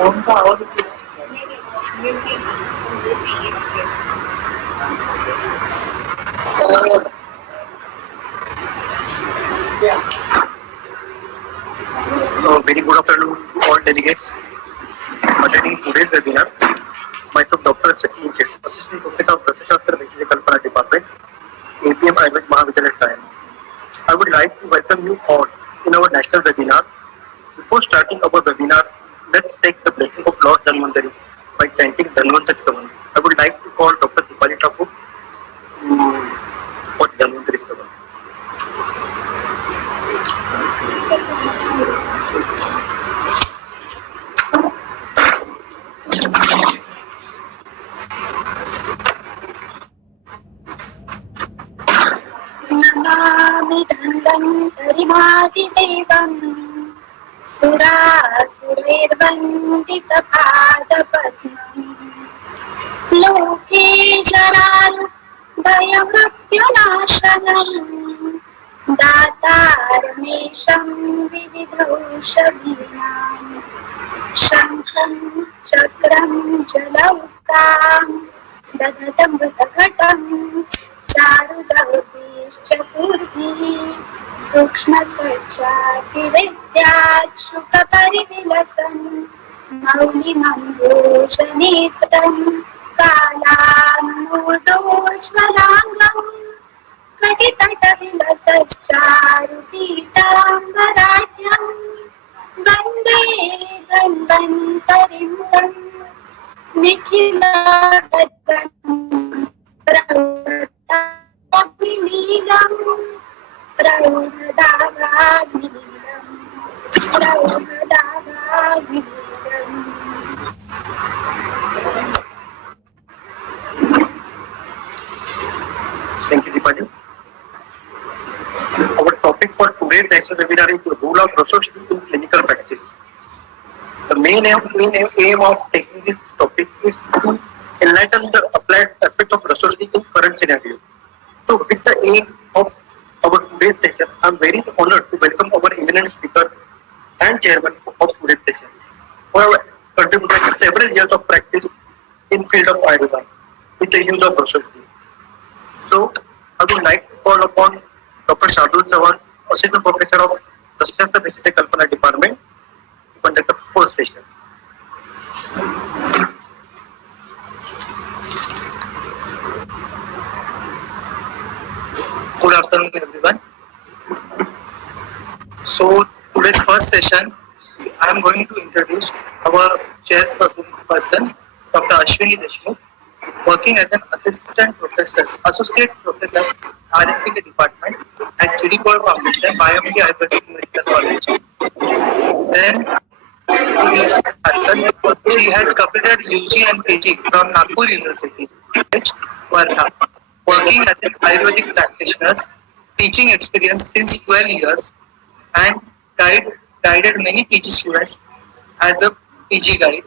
फोनचा आवाज very good afternoon to all delegates attending today's webinar. Myself, Dr. Sachin Chess, Assistant Professor of Rasashastra Vishya Kalpana Department, APM Ayurved Mahavidyalaya Science. I would like to welcome you all in our national webinar. Before starting our webinar, let's take the blessing of Lord Dhanvantari by chanting Dhanvantari Savan. I would like to call Dr. Dipali Thakur for Dhanvantari Savan. Namami धन्वन्तरिमादिदेवं सुरासुरैर्वन्दितपादपद्मम् लोके जराभयमृत्युनाशनम् दातारमेशं विविधौषधीनां शङ्खं चक्रं जलौकां दधतमृतघटं चारुदर्भिश्चतुर्भिः सूक्ष्मस्वच्छातिविद्यात् शुकपरिविलसन् मौलिमम्बोजनेत्रं कालान्नोदोज्ज्वलाङ्गम् कटितटविलसच्चारुपीताम्बराढ्यं वन्दे धन्वन्तरिं तं निखिलाग्निनीलं प्रौढदावाग्निनीलम् Thank you, Deepali. Our topic for today's national webinar is the role of Rasashastra in clinical practice. The main aim of taking this topic is to enlighten the applied aspect of Rasashastra in current scenario. So, with the aim of our today's session, I am very honored to welcome our eminent speaker and chairman of today's session, who have contributed several years of practice in field of Ayurveda with the use of Rasashastra. So, I would like to call upon Dr. Shardul Chavan, Assistant Professor of Rasashastra Vishya Kalpana Department, to conduct the first session. Good afternoon, everyone. So, today's first session, I am going to introduce our chairperson, Dr. Ashwini Deshmukh, working as an assistant professor, associate professor, RSPK department at GD Paul Foundation, Biomedical Ayurvedic Medical College. Then she has completed UG and PG from Nagpur University, Wardha, working as an Ayurvedic practitioner, teaching experience since 12 years, and guided many PG students as a PG guide,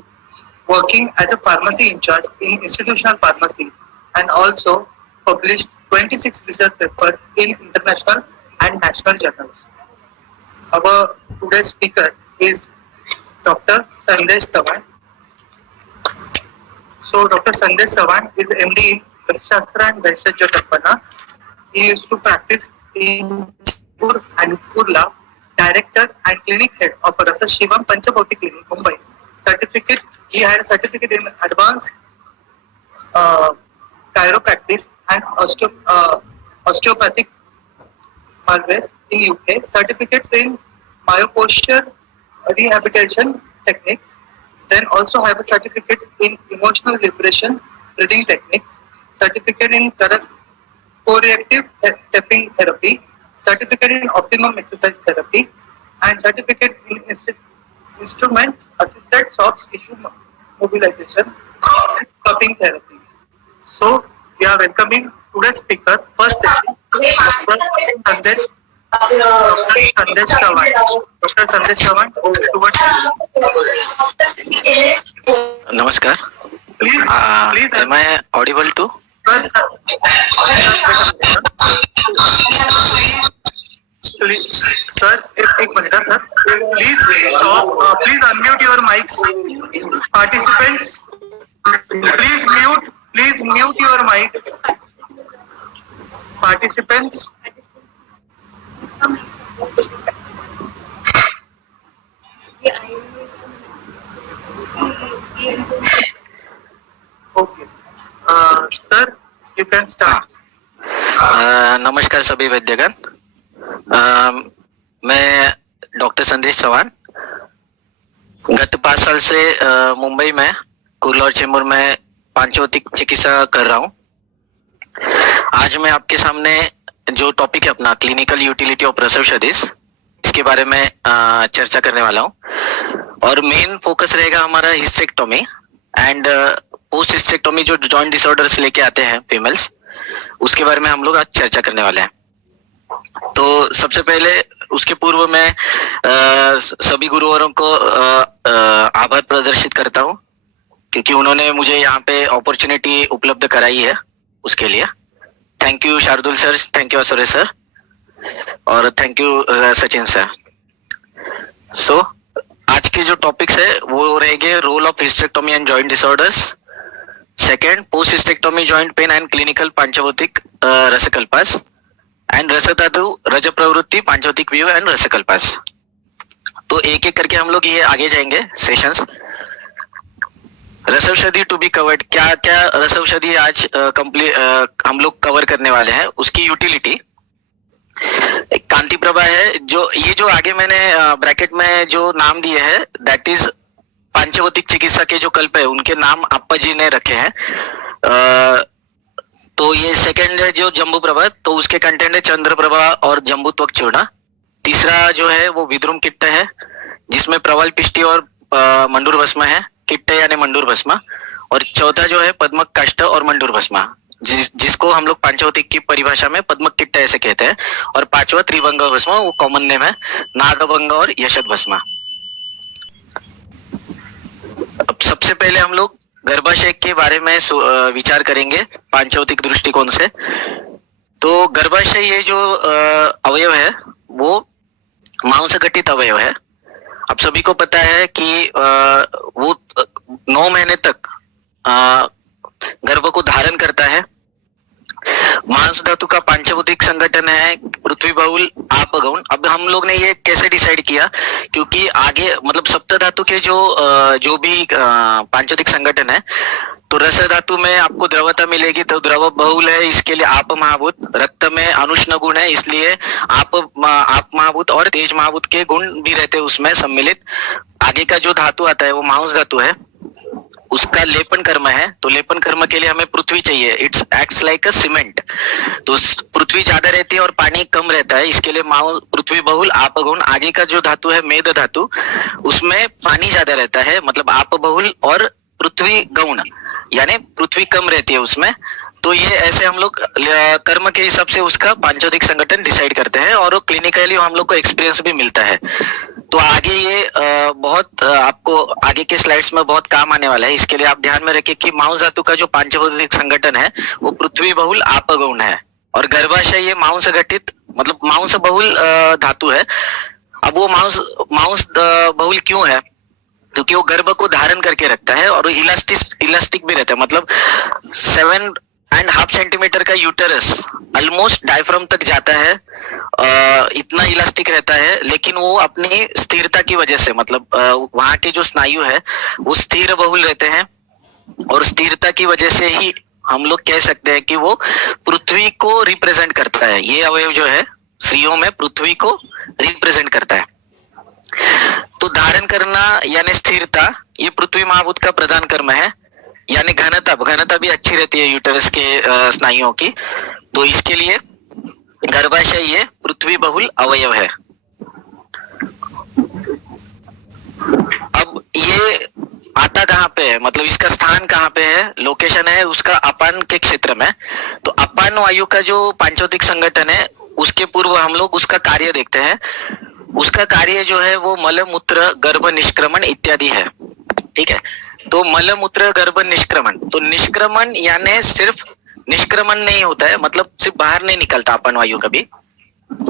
working as a pharmacy in charge in institutional pharmacy, and also published 26 research papers in international and national journals. Our today's speaker is Dr. Sandesh Sawan. So Dr. Sandesh Sawan is MD in Rasashastra and Vaishya Kalpana. He used to practice in Jaipur and Kurla, director and clinic head of Rasa Shivam Panchabhauti Clinic, Mumbai. He had a certificate in advanced chiropractic and osteopathic malwares in UK, certificates in myoposture rehabilitation techniques, then also have a certificates in emotional liberation breathing techniques, certificate in co-reactive tapping therapy, certificate in optimum exercise therapy, and certificate in instrument assisted soft tissue mobilization and cupping therapy. So we are welcoming today's speaker, first session, Dr. Sandesh Sawan. Dr. Sandesh Sawan, towards Namaskar. please, Am I audible too? please, sir, एक minute sir, please stop. Please unmute your mics. Participants, please mute your mic. Participants. Okay. Sir, you can start. नमस्कार सभी वैद्यगण। मैं doctor संदेश चौहान गत 5 साल से मुंबई में कुर्ला और चेंबूर में पांचभौतिक चिकित्सा कर रहा हूँ। आज मैं आपके सामने जो टॉपिक है अपना क्लिनिकल यूटिलिटी ऑफ रसौषधिस, इसके बारे में चर्चा करने वाला हूँ और मेन फोकस रहेगा हमारा हिस्टेक्टोमी एंड पोस्ट हिस्टेक्टोमी जो जॉइंट डिसऑर्डर्स लेके आते हैं फीमेल्स, उसके बारे में हम लोग आज चर्चा करने वाले हैं। तो सबसे पहले उसके पूर्व मैं सभी गुरुवरों को आभार प्रदर्शित करता हूँ क्योंकि उन्होंने मुझे यहाँ पे अपॉर्चुनिटी उपलब्ध कराई है, उसके लिए thank you Shardul sir, thank you Asure sir और thank you Sachin sir. So आज के जो टॉपिक्स है वो रहेंगे role of hysterectomy and joint disorders, second post hysterectomy joint pain and clinical पांचभौतिक रसकल्पास एंड रसधातु रज प्रवृत्ति पांचभौतिक व्यू एंड रसकल्पास। तो एक एक करके हम लोग ये आगे जाएंगे सेशंस। रसौषधि टू बी कवर्ड, क्या क्या रसौषधि आज हम लोग कवर करने वाले हैं, उसकी यूटिलिटी। कांति प्रभा है, जो ये जो आगे मैंने ब्रैकेट में जो नाम दिए हैं दैट इज पांचभौतिक चिकित्सा के जो कल्प है उनके नाम अप्पा जी ने रखे हैं। तो ये सेकंड है जो जम्बू प्रभा, तो उसके कंटेंट है चंद्र प्रभा और जम्बू त्वक चूर्ण। तीसरा जो है वो विद्रुम किट्ट है जिसमें प्रवाल पिष्टि और मंडूर भस्म है, किट्ट यानी मंडूर भस्म। और चौथा जो है पद्मक काष्ठ और मंडूर भस्म, जिसको हम लोग पांचभौतिक की परिभाषा में पद्मक किट्ट ऐसे कहते हैं। और पांचवा त्रिभंग भस्म, वो कॉमन नेम है नागभंग और यशद भस्म। अब सबसे पहले हम लोग गर्भाशय के बारे में विचार करेंगे पांचभौतिक दृष्टिकोण से। तो गर्भाशय ये जो अवयव है वो मांस गठित अवयव है। अब सभी को पता है कि वो 9 महीने तक गर्भ को धारण करता है। मांस धातु का पांचभौतिक संगठन है पृथ्वी बहुल आप गौण। अब हम लोग ने ये कैसे डिसाइड किया, क्योंकि आगे मतलब सप्त धातु के जो भी पांचभौतिक संगठन है, तो रस धातु में आपको द्रवता मिलेगी तो द्रव बहुल है, इसके लिए आप महाभूत। रक्त में अनुष्ण गुण है, इसलिए आप महाभूत और तेज महाभूत के गुण भी रहते हैं उसमें सम्मिलित। आगे का जो धातु आता है वो मांस धातु है, उसका लेपन कर्म है। तो लेपन कर्म के लिए हमें पृथ्वी चाहिए, it's acts like a cement. तो पृथ्वी ज्यादा रहती है और पानी कम रहता है, इसके लिए पृथ्वी बहुल आप गौण। आगे का जो धातु है मेद धातु, उसमें पानी ज्यादा रहता है, मतलब आप बहुल और पृथ्वी गौण, यानी पृथ्वी कम रहती है उसमें। तो ये ऐसे हम लोग कर्म के हिसाब से उसका पांचभौतिक संगठन डिसाइड करते हैं और क्लिनिकली हम लोग को एक्सपीरियंस भी मिलता है। तो आगे ये बहुत आपको आगे के स्लाइड्स में बहुत काम आने वाला है, इसके लिए आप ध्यान में रखिए कि मांस धातु का जो पांचभौतिक संगठन है वो पृथ्वी बहुल आप गौण है और गर्भाशय ये मांस गठित मतलब मांस बहुल धातु है। अब वो मांस बहुल क्यों है, क्योंकि वो गर्भ को धारण करके रखता है और इलास्टिक भी रहता है। मतलब 7.5 सेंटीमीटर का यूटेरस ऑलमोस्ट डायफ्राम तक जाता है, इतना इलास्टिक रहता है। लेकिन वो अपनी स्थिरता की वजह से, मतलब वहां के जो स्नायु है वो स्थिर बहुल रहते हैं और स्थिरता की वजह से ही हम लोग कह सकते हैं कि वो पृथ्वी को रिप्रेजेंट करता है। ये अवयव जो है स्त्रियों में पृथ्वी को रिप्रेजेंट करता है। तो धारण करना यानी स्थिरता, ये पृथ्वी महाभूत का प्रधान कर्म है। यानी घनता भी अच्छी रहती है यूटेरस के स्नायुओं की। तो इसके लिए गर्भाशय ये पृथ्वी बहुल अवयव है। अब ये आता कहाँ पे है, मतलब इसका स्थान कहाँ पे है, लोकेशन है उसका अपान के क्षेत्र में। तो अपान वायु का जो पांचभौतिक संगठन है उसके पूर्व हम लोग उसका कार्य देखते हैं। उसका कार्य जो है वो मल मूत्र गर्भ निष्क्रमण इत्यादि है। ठीक है, तो मल मूत्र गर्भ निष्क्रमण, तो निष्क्रमण यानी सिर्फ निष्क्रमण नहीं होता है, मतलब सिर्फ बाहर नहीं निकलता अपन वायु कभी,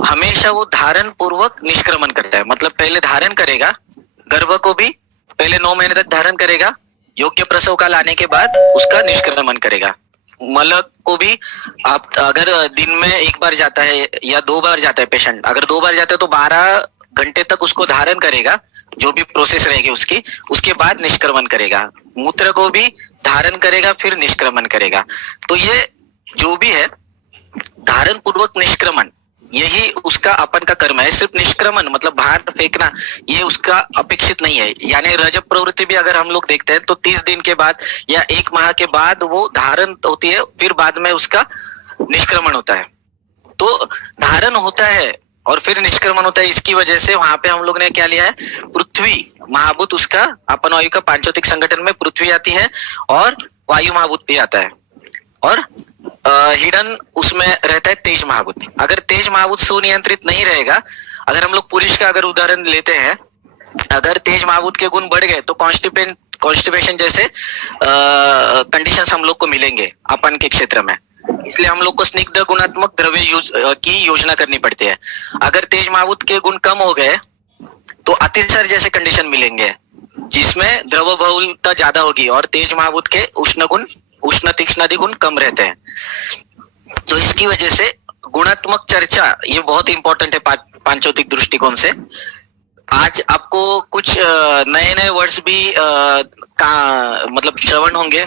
हमेशा वो धारण पूर्वक निष्क्रमण करता है। मतलब पहले धारण करेगा गर्भ को भी पहले 9 महीने तक धारण करेगा, योग्य प्रसव काल आने के बाद उसका निष्क्रमण करेगा। मल को भी आप अगर दिन में एक बार जाता है या 2 बार जाता है पेशेंट, अगर 2 बार जाता है तो 12 घंटे तक उसको धारण करेगा, जो भी प्रोसेस रहेगी उसकी, उसके बाद निष्क्रमण करेगा। मूत्र को भी धारण करेगा फिर निष्क्रमण करेगा। तो ये जो भी है धारण पूर्वक निष्क्रमण, यही उसका अपन का कर्म है। सिर्फ निष्क्रमण मतलब बाहर फेंकना ये उसका अपेक्षित नहीं है। यानी रजब प्रवृत्ति भी अगर हम लोग देखते हैं तो 30 दिन के बाद या 1 माह के बाद वो धारण होती है, फिर बाद में उसका निष्क्रमण होता है। तो धारण होता है और फिर निष्क्रमण होता है। इसकी वजह से वहां पे हम लोग ने क्या लिया है, पृथ्वी महाभूत, उसका अपन वायु का पांचभौतिक संगठन में पृथ्वी आती है और वायु महाभूत भी आता है, और हिडन उसमें रहता है तेज महाभूत। अगर तेज महाभूत सुनियंत्रित नहीं रहेगा, अगर हम लोग पुरुष का अगर उदाहरण लेते हैं, अगर तेज महाभूत के गुण बढ़ गए तो कॉन्स्टिपेशन जैसे कंडीशंस हम लोग को मिलेंगे अपन के क्षेत्र में। इसलिए हम लोग को स्निग्ध गुणात्मक द्रव्य की योजना करनी पड़ती है। अगर तेज महाभूत के गुण कम हो गए तो अतिसार जैसे कंडीशन मिलेंगे, जिसमें द्रव बहुलता ज्यादा होगी और तेज महाभूत के उष्ण तीक्ष्णादि गुण कम रहते हैं। तो इसकी वजह से गुणात्मक चर्चा ये बहुत इंपॉर्टेंट है पांचभौतिक दृष्टिकोण से। आज आपको कुछ नए नए वर्ड्स भी मतलब श्रवण होंगे,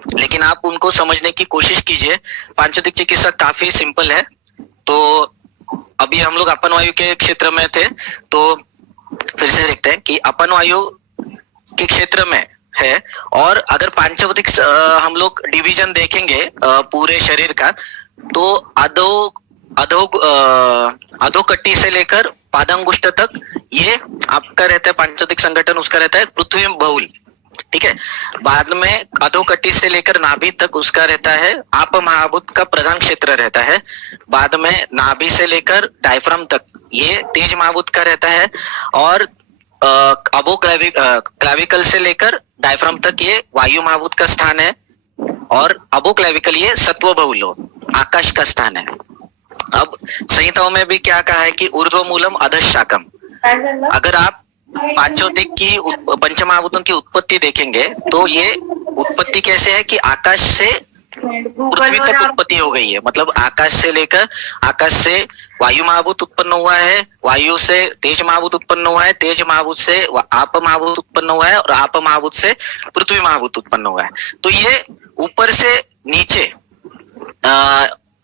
लेकिन आप उनको समझने की कोशिश कीजिए। पांचभौतिक चिकित्सा काफी सिंपल है। तो अभी हम लोग अपन वायु के क्षेत्र में थे, तो फिर से देखते हैं कि अपन वायु के क्षेत्र में है। और अगर पांचभौतिक हम लोग डिवीजन देखेंगे पूरे शरीर का, तो अधोकट्टी से लेकर पादांगुष्ठ तक ये आपका रहता है पांचभौतिक संगठन, उसका रहता है पृथ्वी बहुल। ठीक है। बाद में अधोकट्टी से लेकर नाभि तक उसका रहता है आप महाभूत का प्रधान क्षेत्र रहता है। बाद में नाभि से लेकर डायफ्राम तक ये तेज महाभूत का रहता है, और अबो क्लैविकल से लेकर डायफ्राम तक ये वायु महाभूत का स्थान है, और अबो क्लैविकल ये सत्व बहुलो आकाश का स्थान है। अब संहिताओं में भी क्या कहा है कि ऊर्ध्व मूलम अधशाकम। अगर आप पांचभौतिक की पंचमहाभूतों की उत्पत्ति देखेंगे तो ये उत्पत्ति कैसे है कि आकाश से पृथ्वी तक उत्पत्ति हो गई है। मतलब आकाश से वायु महाभूत उत्पन्न हुआ है, वायु से तेज महाभूत उत्पन्न हुआ है, तेज महाभूत से आप महाभूत उत्पन्न हुआ है, और आप महाभूत से पृथ्वी महाभूत उत्पन्न हुआ है। तो ये ऊपर से नीचे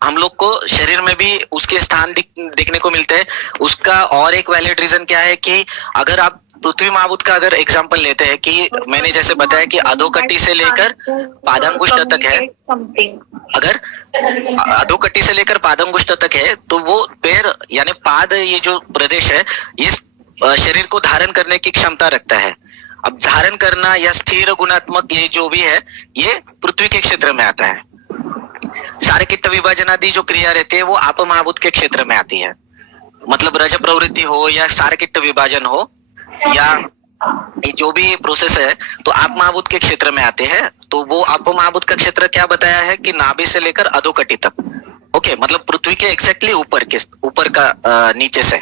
हम लोग को शरीर में भी उसके स्थान देखने को मिलते हैं। उसका और एक वैलिड रीजन क्या है कि अगर आप पृथ्वी महाभूत का अगर एग्जांपल लेते हैं कि मैंने जैसे बताया कि अधोकट्टी से लेकर पादांगुष्ठ तक है, अगर अधोकट्टी से लेकर पादांगुष्ठ तक है तो वो पैर यानी पाद ये जो प्रदेश है ये शरीर को धारण करने की क्षमता रखता है। अब धारण करना या स्थिर गुणात्मक ये जो भी है ये पृथ्वी के क्षेत्र में आता है। सारे किट्ट विभाजन आदि जो क्रिया रहती है वो आप महाभूत के क्षेत्र में आती है। मतलब रज प्रवृत्ति हो या सारे किट्ट विभाजन हो या ये जो भी प्रोसेस है तो आप महाभूत के क्षेत्र में आते हैं। तो वो आप महाभूत का क्षेत्र क्या बताया है कि नाभि से लेकर अधोकटी तक। ओके, मतलब पृथ्वी के एग्जैक्टली ऊपर का नीचे से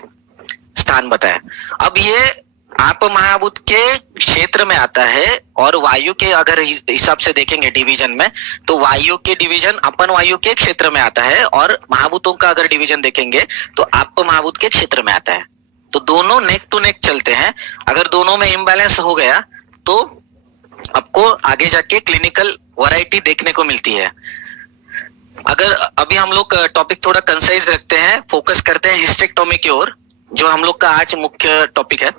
स्थान बताया। अब ये आप महाभूत के क्षेत्र में आता है, और वायु के अगर हिसाब से देखेंगे डिवीजन में तो वायु के डिवीजन अपन वायु के क्षेत्र में आता है, और महाभूतों का अगर डिवीजन देखेंगे तो आप महाभूत के क्षेत्र में आता है। तो दोनों नेक टू नेक चलते हैं। अगर दोनों में इम्बैलेंस हो गया तो आपको आगे जाके क्लिनिकल वैरायटी देखने को मिलती है। अगर अभी हम लोग टॉपिक थोड़ा कंसाइज रखते हैं, फोकस करते हैं हिस्टेक्टोमी की ओर, जो हम लोग का आज मुख्य टॉपिक है।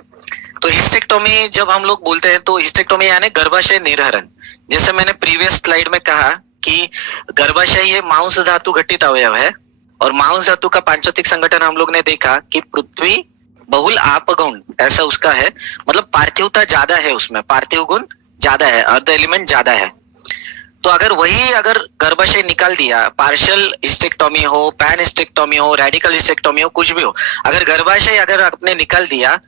तो हिस्टेक्टोमी जब हम लोग बोलते हैं तो हिस्टेक्टोमी यानी गर्भाशय निर्हरण। जैसे मैंने प्रीवियस स्लाइड में कहा कि गर्भाशय ये मांस धातु घटित अवयव है, और मांस धातु का पांचभौतिक संगठन हम लोग ने देखा कि पृथ्वी बहुल आप गौण ऐसा उसका है। मतलब पार्थिवता ज्यादा है, उसमें पार्थिव गुण ज्यादा है, अर्ध एलिमेंट ज्यादा है। तो अगर गर्भाशय निकाल दिया, पार्शियल हिस्टेक्टोमी हो, पैन हिस्टेक्टोमी हो, रेडिकल हिस्टेक्टोमी हो, कुछ भी हो, अगर गर्भाशय अगर आपने निकाल दिया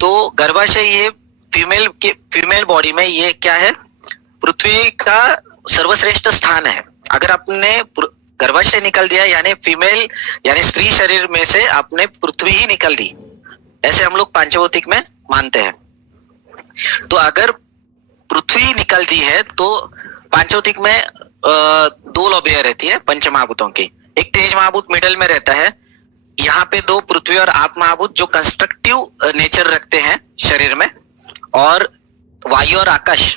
तो गर्भाशय ये फीमेल बॉडी में ये क्या है, पृथ्वी का सर्वश्रेष्ठ स्थान है। अगर आपने गर्भाशय निकाल दिया यानी फीमेल यानी स्त्री शरीर में से आपने पृथ्वी ही निकाल दी, ऐसे हम लोग पांचभौतिक में मानते हैं। तो अगर पृथ्वी निकल दी है तो पांचभौतिक में दो लौबिया रहती है पंच महाभूतों की। एक तेज महाभूत मिडल में रहता है, यहाँ पे दो पृथ्वी और आप महाभूत जो कंस्ट्रक्टिव नेचर रखते हैं शरीर में, और वायु और आकाश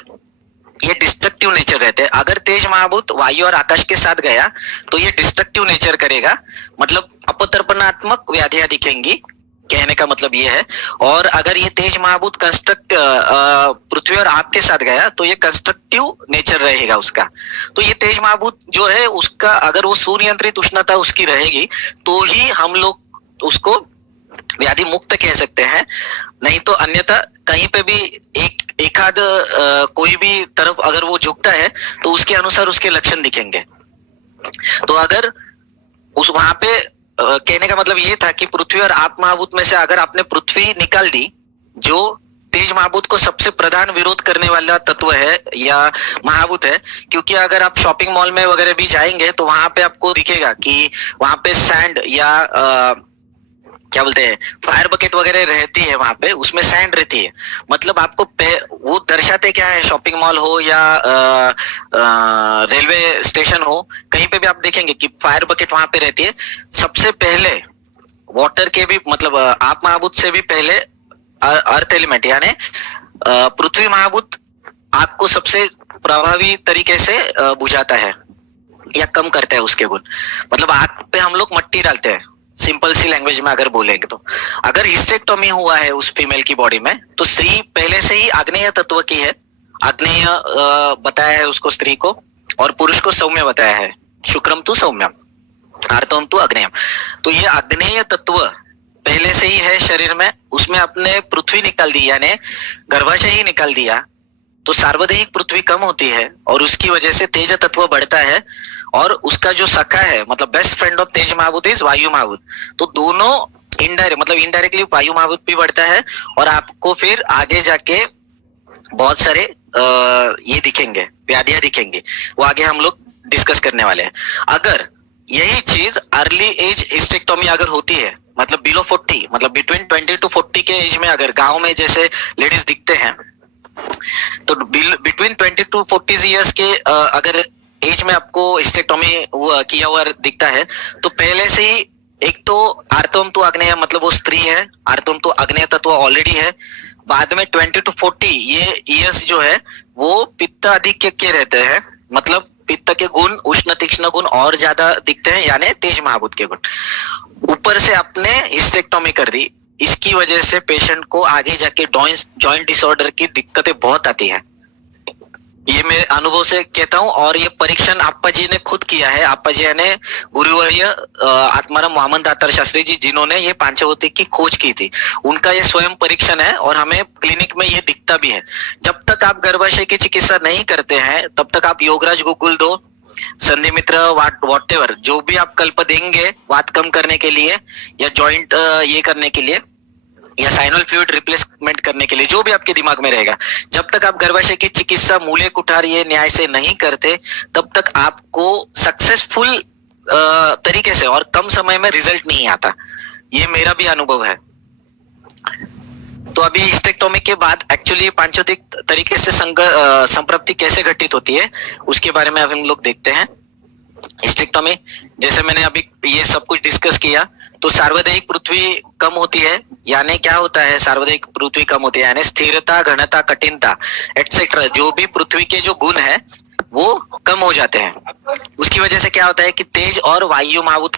ये डिस्ट्रक्टिव नेचर रहते हैं। अगर तेज महाभूत वायु और आकाश के साथ गया तो ये डिस्ट्रक्टिव नेचर करेगा, मतलब अपतर्पणात्मक व्याधियां दिखेंगी, कहने का मतलब ये है। और अगर ये तेज महाभूत कंस्ट्रक्ट पृथ्वी और आप के साथ गया तो ये कंस्ट्रक्टिव नेचर रहेगा उसका। तो ये तेज महाभूत जो है उसका अगर वो सुनियंत्रित उष्णता उसकी रहेगी तो ही हम लोग उसको व्याधि मुक्त कह सकते हैं, नहीं तो अन्यथा कहीं पे भी एक आध कोई भी तरफ अगर वो झुकता है तो उसके अनुसार उसके लक्षण दिखेंगे। तो अगर उस वहां पे कहने का मतलब ये था कि पृथ्वी और आप महाभूत में से अगर आपने पृथ्वी निकाल दी जो तेज महाभूत को सबसे प्रधान विरोध करने वाला तत्व है या महाभूत है, क्योंकि अगर आप शॉपिंग मॉल में वगैरह भी जाएंगे तो वहां पे आपको दिखेगा कि वहां पे सैंड या क्या बोलते हैं फायर बकेट वगैरह रहती है, वहां पे उसमें सैंड रहती है। मतलब आपको वो दर्शाते क्या है, शॉपिंग मॉल हो या रेलवे स्टेशन हो, कहीं पे भी आप देखेंगे कि फायर बकेट वहां पे रहती है। सबसे पहले वाटर के भी मतलब आप महाभूत से भी पहले अर्थ एलिमेंट यानी पृथ्वी महाभूत आग को सबसे प्रभावी तरीके से बुझाता है या कम करता है उसके गुण। मतलब आग पे हम लोग मट्टी डालते हैं, सिंपल सी लैंग्वेज में अगर बोलेंगे तो। अगर हिस्टेक्टोमी हुआ है उस फीमेल की बॉडी में तो स्त्री पहले से ही आग्नेय तत्व की है, आग्नेय बताया है उसको स्त्री को, और पुरुष को सौम्य बताया है, शुक्रम तु सौम्यम आर्तम तु आग्नेयम। तो ये आग्नेय तत्व पहले से ही है शरीर में, उसमें अपने पृथ्वी निकाल दी यानी गर्भाशय ही निकाल दिया तो सार्वदेहिक पृथ्वी कम होती है और उसकी वजह से तेज तत्व बढ़ता है। और उसका जो सखा है मतलब बेस्ट फ्रेंड ऑफ तेज महाभूत इज वायु महाभूत। तो दोनों इनडायरेक्टली वायु महाभूत भी बढ़ता है और आपको फिर आगे जाके बहुत सारे ये दिखेंगे, व्याधियां दिखेंगे, वो आगे हम लोग डिस्कस करने वाले हैं। अगर यही चीज अर्ली एज हिस्टेक्टोमी अगर होती है, मतलब बिलो 40 मतलब बिटवीन 20 टू 40 के एज में अगर गांव में जैसे लेडीज दिखते हैं तो बिटवीन 20 टू 40 ईयर्स के अगर एज में आपको हिस्टेक्टोमी किया हुआ दिखता है तो पहले से ही एक तो आर्तम तो आग्नेय मतलब वो स्त्री है, आर्तम तो आग्नेय तत्व ऑलरेडी है। बाद में 20 टू 40 ये ईयर्स जो है वो पित्त आधिक्य के रहते हैं, मतलब पित्त के गुण उष्ण तीक्ष्ण गुण और ज्यादा दिखते हैं यानी तेज महाभूत के गुण। ऊपर से आपने हिस्टेक्टोमी कर दी, इसकी वजह से पेशेंट को आगे जाके जॉइंट डिसऑर्डर की दिक्कतें बहुत आती है। ये मेरे अनुभव से कहता हूँ और ये परीक्षण आप्पा जी ने खुद किया है। आप्पा जी ने गुरुवर्य आत्माराम वामन दातार शास्त्री जी जिन्होंने ये पांचभौतिक की खोज की थी, उनका ये स्वयं परीक्षण है और हमें क्लिनिक में ये दिखता भी है। जब तक आप गर्भाशय की चिकित्सा नहीं करते हैं तब तक आप योगराज गुगुल दो, संधि मित्र वॉटेवर जो भी आप कल्प देंगे वात कम करने के लिए या जॉइंट ये करने के लिए या साइनल फ्लूइड रिप्लेसमेंट करने के लिए, जो भी आपके दिमाग में रहेगा, जब तक आप गर्भाशय की चिकित्सा मूल्य कुठार ये न्याय से नहीं करते तब तक आपको सक्सेसफुल तरीके से और कम समय में रिजल्ट नहीं आता। ये मेरा भी अनुभव है। तो अभी हिस्टेक्टोमी के बाद एक्चुअली पांचभौतिक तरीके से संप्राप्ति कैसे घटित होती है उसके बारे में अब हम लोग देखते हैं। हिस्टेक्टोमी जैसे मैंने अभी ये सब कुछ डिस्कस किया तो सार्वदेहिक पृथ्वी कम होती है, यानी क्या होता है सार्वदेहिक पृथ्वी कम होती है यानी स्थिरता, घनता, कठिनता एटसेट्रा जो भी पृथ्वी के जो गुण है वो कम हो जाते हैं। उसकी वजह से क्या होता है कि तेज और वायु महाभूत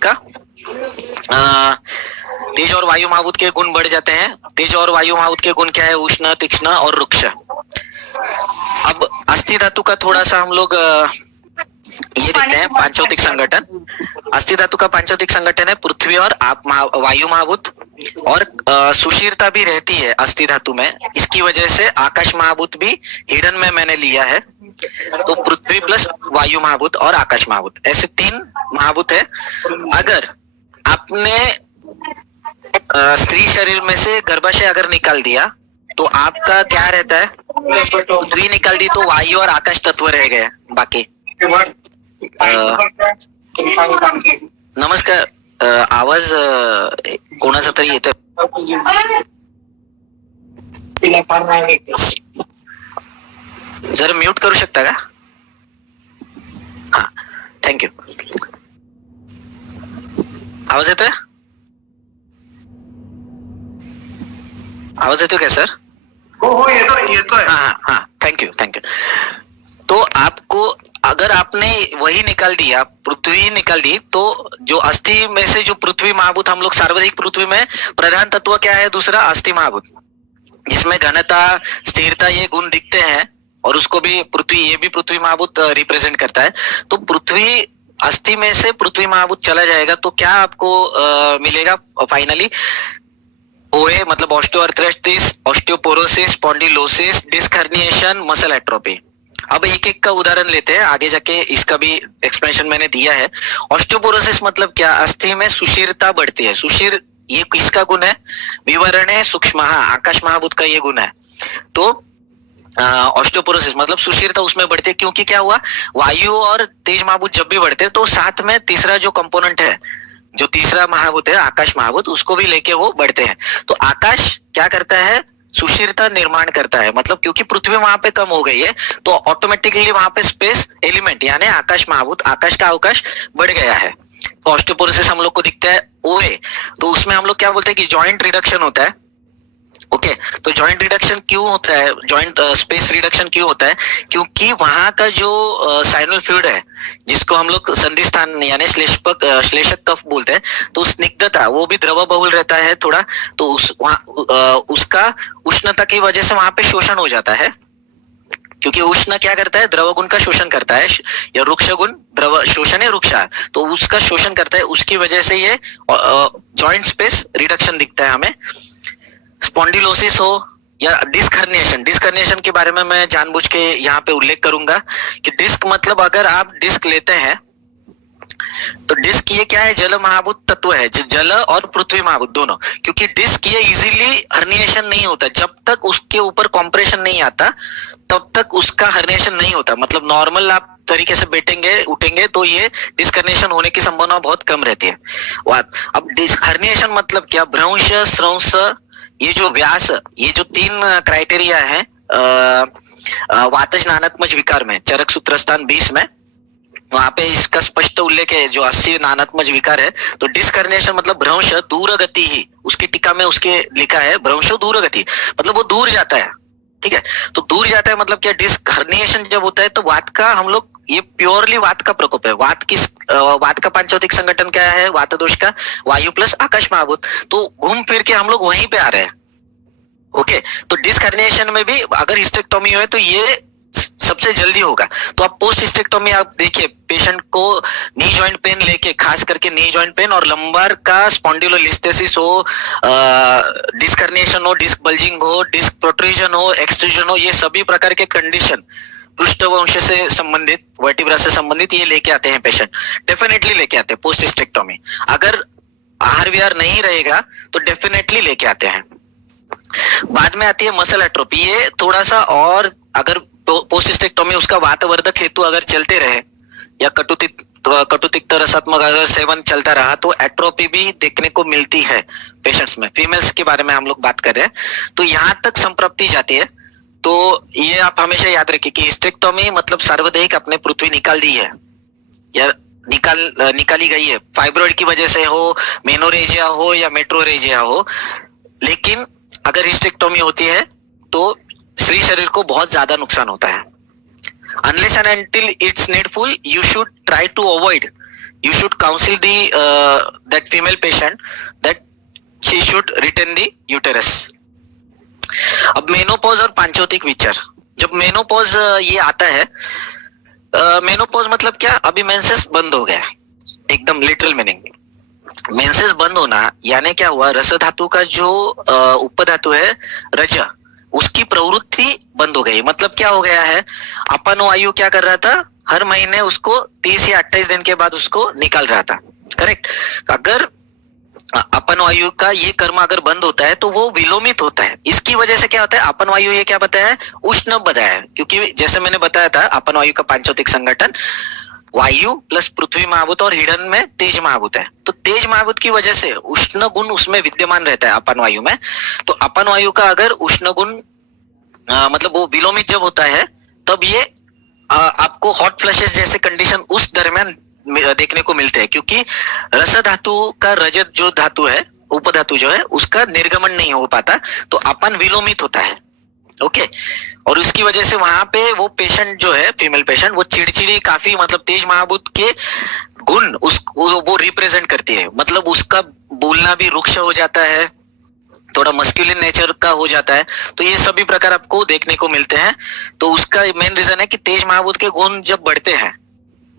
के गुण बढ़ जाते हैं। तेज और वायु महाभूत के गुण क्या है, उष्ण, तीक्ष्ण और रुक्ष। अब अस्थि धातु का थोड़ा सा हम लोग ये देखते हैं। पांचभौतिक संगठन, अस्थि धातु का पांचभौतिक संगठन है पृथ्वी और आप वायु महाभूत, और सुशीरता भी रहती है अस्थि धातु में। इसकी वजह से आकाश महाभूत भी हिडन में मैंने लिया है। तो पृथ्वी प्लस वायु महाभूत और आकाश महाभूत ऐसे 3 महाभूत है। अगर आपने स्त्री शरीर में से गर्भाशय अगर निकाल दिया तो आपका क्या रहता है, पृथ्वी निकाल दी तो वायु और आकाश तत्व रह गए बाकी। नमस्कार, आवाज कोणाचा तरी येतोय। जरा म्यूट करू शकता का? हा, थँक्यू. आवाज येतोय? आवाज येतोय क्या सर? हो येतोय. हाँ, थैंक यू. तो आपको अगर आपने वही निकाल दिया, पृथ्वी निकाल दी, तो जो अस्थि में से जो पृथ्वी महाभूत, हम लोग सार्वधिक पृथ्वी में प्रधान तत्व क्या है? दूसरा अस्थि महाभूत, जिसमें घनता, स्थिरता ये गुण दिखते हैं, और उसको भी पृथ्वी, ये भी पृथ्वी महाभूत रिप्रेजेंट करता है. तो पृथ्वी अस्थि में से पृथ्वी महाभूत चला जाएगा तो क्या आपको मिलेगा फाइनली? ओए मतलब osteoarthritis, osteoporosis, spondylosis, disc herniation, muscle atrophy. अब एक एक का उदाहरण लेते हैं, आगे जाके इसका भी एक्सप्लेनेशन मैंने दिया है. ऑस्टियोपोरोसिस मतलब क्या? अस्थि में सुशीरता बढ़ती है. सुशीर ये किसका गुण है? विवरणे सूक्ष्म, आकाश महाभूत का ये गुण है. तो ऑस्टियोपोरोसिस मतलब सुशीरता उसमें बढ़ती है, क्योंकि क्या हुआ, वायु और तेज महाभूत जब भी बढ़ते हैं तो साथ में तीसरा जो कंपोनेंट है, जो तीसरा महाभूत है आकाश महाभूत, उसको भी लेके वो बढ़ते हैं. तो आकाश क्या करता है? सुशीरता निर्माण करता है. मतलब क्योंकि पृथ्वी वहां पे कम हो गई है तो ऑटोमेटिकली वहां पे स्पेस एलिमेंट यानी आकाश महाभूत, आकाश का अवकाश बढ़ गया है. तो ऑस्टियोपोरोसिस हम लोग को दिखता है ओए, तो उसमें हम लोग क्या बोलते हैं कि जॉइंट रिडक्शन होता है. ओके, तो जॉइंट रिडक्शन क्यों होता है? जॉइंट स्पेस रिडक्शन क्यों होता है? क्योंकि वहां का जो साइनल फ्लूइड है, जिसको हम लोग संधिस्थान यानी श्लेषक कफ बोलते हैं, तो स्निग्धता वो भी द्रव बहुल रहता है थोड़ा, तो उसका उष्णता की वजह से वहां पे शोषण हो जाता है. क्योंकि उष्ण क्या करता है? द्रव गुण का शोषण करता है, या वृक्ष गुण द्रव शोषण है वृक्षा, तो उसका शोषण करता है. उसकी वजह से ये जॉइंट स्पेस रिडक्शन दिखता है हमें. स्पॉन्डिलोसिस हो या डिस्क हर्निएशन के बारे में मैं जानबूझ के यहाँ पे उल्लेख करूंगा कि डिस्क मतलब अगर आप डिस्क लेते हैं तो डिस्क ये क्या है? जल महाभूत तत्व है, जल और पृथ्वी महाभूत दोनों. क्योंकि डिस्क ये इजीली हर्निएशन नहीं होता, जब तक उसके ऊपर कॉम्प्रेशन नहीं आता तब तक उसका हर्निएशन नहीं होता. मतलब नॉर्मल आप तरीके से बैठेंगे उठेंगे तो ये डिस्क हर्निएशन होने की संभावना बहुत कम रहती है. अब डिस्क हर्निएशन मतलब क्या? भ्रंश, स्रंस, ये जो व्यास, ये जो 3 क्राइटेरिया है वातज नानात्मज विकार में, चरक सूत्र स्थान 20 में, वहां पे इसका स्पष्ट उल्लेख है. जो 80 नानात्मज विकार है, तो डिस्क हर्निएशन मतलब भ्रंश दूर गति ही, उसकी टीका में उसके लिखा है भ्रंश दूर गति, मतलब वो दूर जाता है. ठीक है, तो दूर जाता है मतलब क्या? डिस्क हर्निएशन जब होता है तो वात का, हम लोग ये प्योरली वात का प्रकोप है. वात का पांचभौतिक संगठन क्या है? वात दोष का वायु प्लस आकाश महाभूत. तो घूम फिर के हम लोग वहीं पे आ रहे हैं. ओके, तो डिस्क हर्निएशन में भी अगर हिस्टेक्टोमी हो तो ये सबसे जल्दी होगा. तो आप पोस्ट हिस्टेक्टोमी आप देखिए, पेशेंट को नी जॉइंट पेन लेके, खास करके नी जॉइंट पेन और लंबार का स्पॉन्डिलोलिस्थेसिस हो, डिस्क हर्निएशन हो, डिस्क बल्जिंग हो, डिस्क प्रोट्रूजन हो, एक्सट्रूजन हो, ये सभी प्रकार के कंडीशन पृष्ठवंश से संबंधित, वर्टिब्रा से संबंधित, ये लेके आते हैं पेशेंट, डेफिनेटली लेके आते हैं पोस्ट हिस्टेक्टोमी. अगर आहार विहार नहीं रहेगा तो डेफिनेटली लेके आते हैं. बाद में आती है मसल एट्रोफी. ये थोड़ा सा, और अगर पोस्ट हिस्टेक्टोमी उसका वातवर्धक हेतु अगर चलते रहे या कटुतिक्त रसात्मक अगर सेवन चलता रहा तो एट्रोफी भी देखने को मिलती है पेशेंट्स में. फीमेल्स के बारे में हम लोग बात कर रहे हैं, तो यहाँ तक संप्राप्ति जाती है. तो ये आप हमेशा याद रखिए कि हिस्टेक्टोमी मतलब सार्वदेहिक अपने पृथ्वी निकाल दी है या निकाली गई है, फाइब्रॉइड की वजह से हो, मेनोरेजिया हो या मेट्रोरेजिया हो. लेकिन अगर हिस्टेक्टोमी होती है तो स्त्री शरीर को बहुत ज्यादा नुकसान होता है. Unless and until it's needful, you should try to avoid. You should counsel that female patient that she should retain the uterus. अब मेनोपॉज और पांचोतिक विचार. जब मेनोपॉज ये आता है, मेनोपॉज मतलब क्या? अभी मेंसेस बंद हो गया, एकदम लिटरल मीनिंग. मेंसेस बंद होना यानी क्या हुआ? रस धातु का जो उपधातु है रज, उसकी प्रवृत्ति बंद हो गई. मतलब क्या हो गया है? अपन वायु क्या कर रहा था? हर महीने उसको 30 या 28 दिन के बाद उसको निकाल रहा था. करेक्ट. अगर अपन वायु का ये कर्म अगर बंद होता है तो वो विलोमित होता है. इसकी वजह से क्या होता है? अपन वायु ये क्या बताया है? उष्ण बताया है. क्योंकि जैसे मैंने बताया था, अपन वायु का पांचोतिक संगठन वायु प्लस पृथ्वी महाभूत और हिडन में तेज महाभूत है. तो तेज महाभूत की वजह से उष्ण गुण उसमें विद्यमान रहता है अपन वायु में. तो अपन वायु का अगर उष्ण गुण मतलब वो विलोमित जब होता है तब ये आपको हॉट फ्लशेस जैसे कंडीशन उस दरमियान देखने को मिलते हैं, क्योंकि रस धातु का रजत जो धातु है, उपधातु जो है, उसका निर्गमन नहीं हो पाता, तो अपन विलोमित होता है। ओके, और उसकी वजह से वहां पे वो पेशेंट जो है, फीमेल पेशेंट, वो चिड़चिड़ी, काफी मतलब तेज महाभूत के गुण वो रिप्रेजेंट करती है। मतलब उसका बोलना भी रुक्ष हो जाता है, थोड़ा मस्कुलिन नेचर का हो जाता है। तो ये सभी प्रकार आपको देखने को मिलते हैं। तो उसका मेन रीजन है कि तेज महाभूत के गुण जब बढ़ते हैं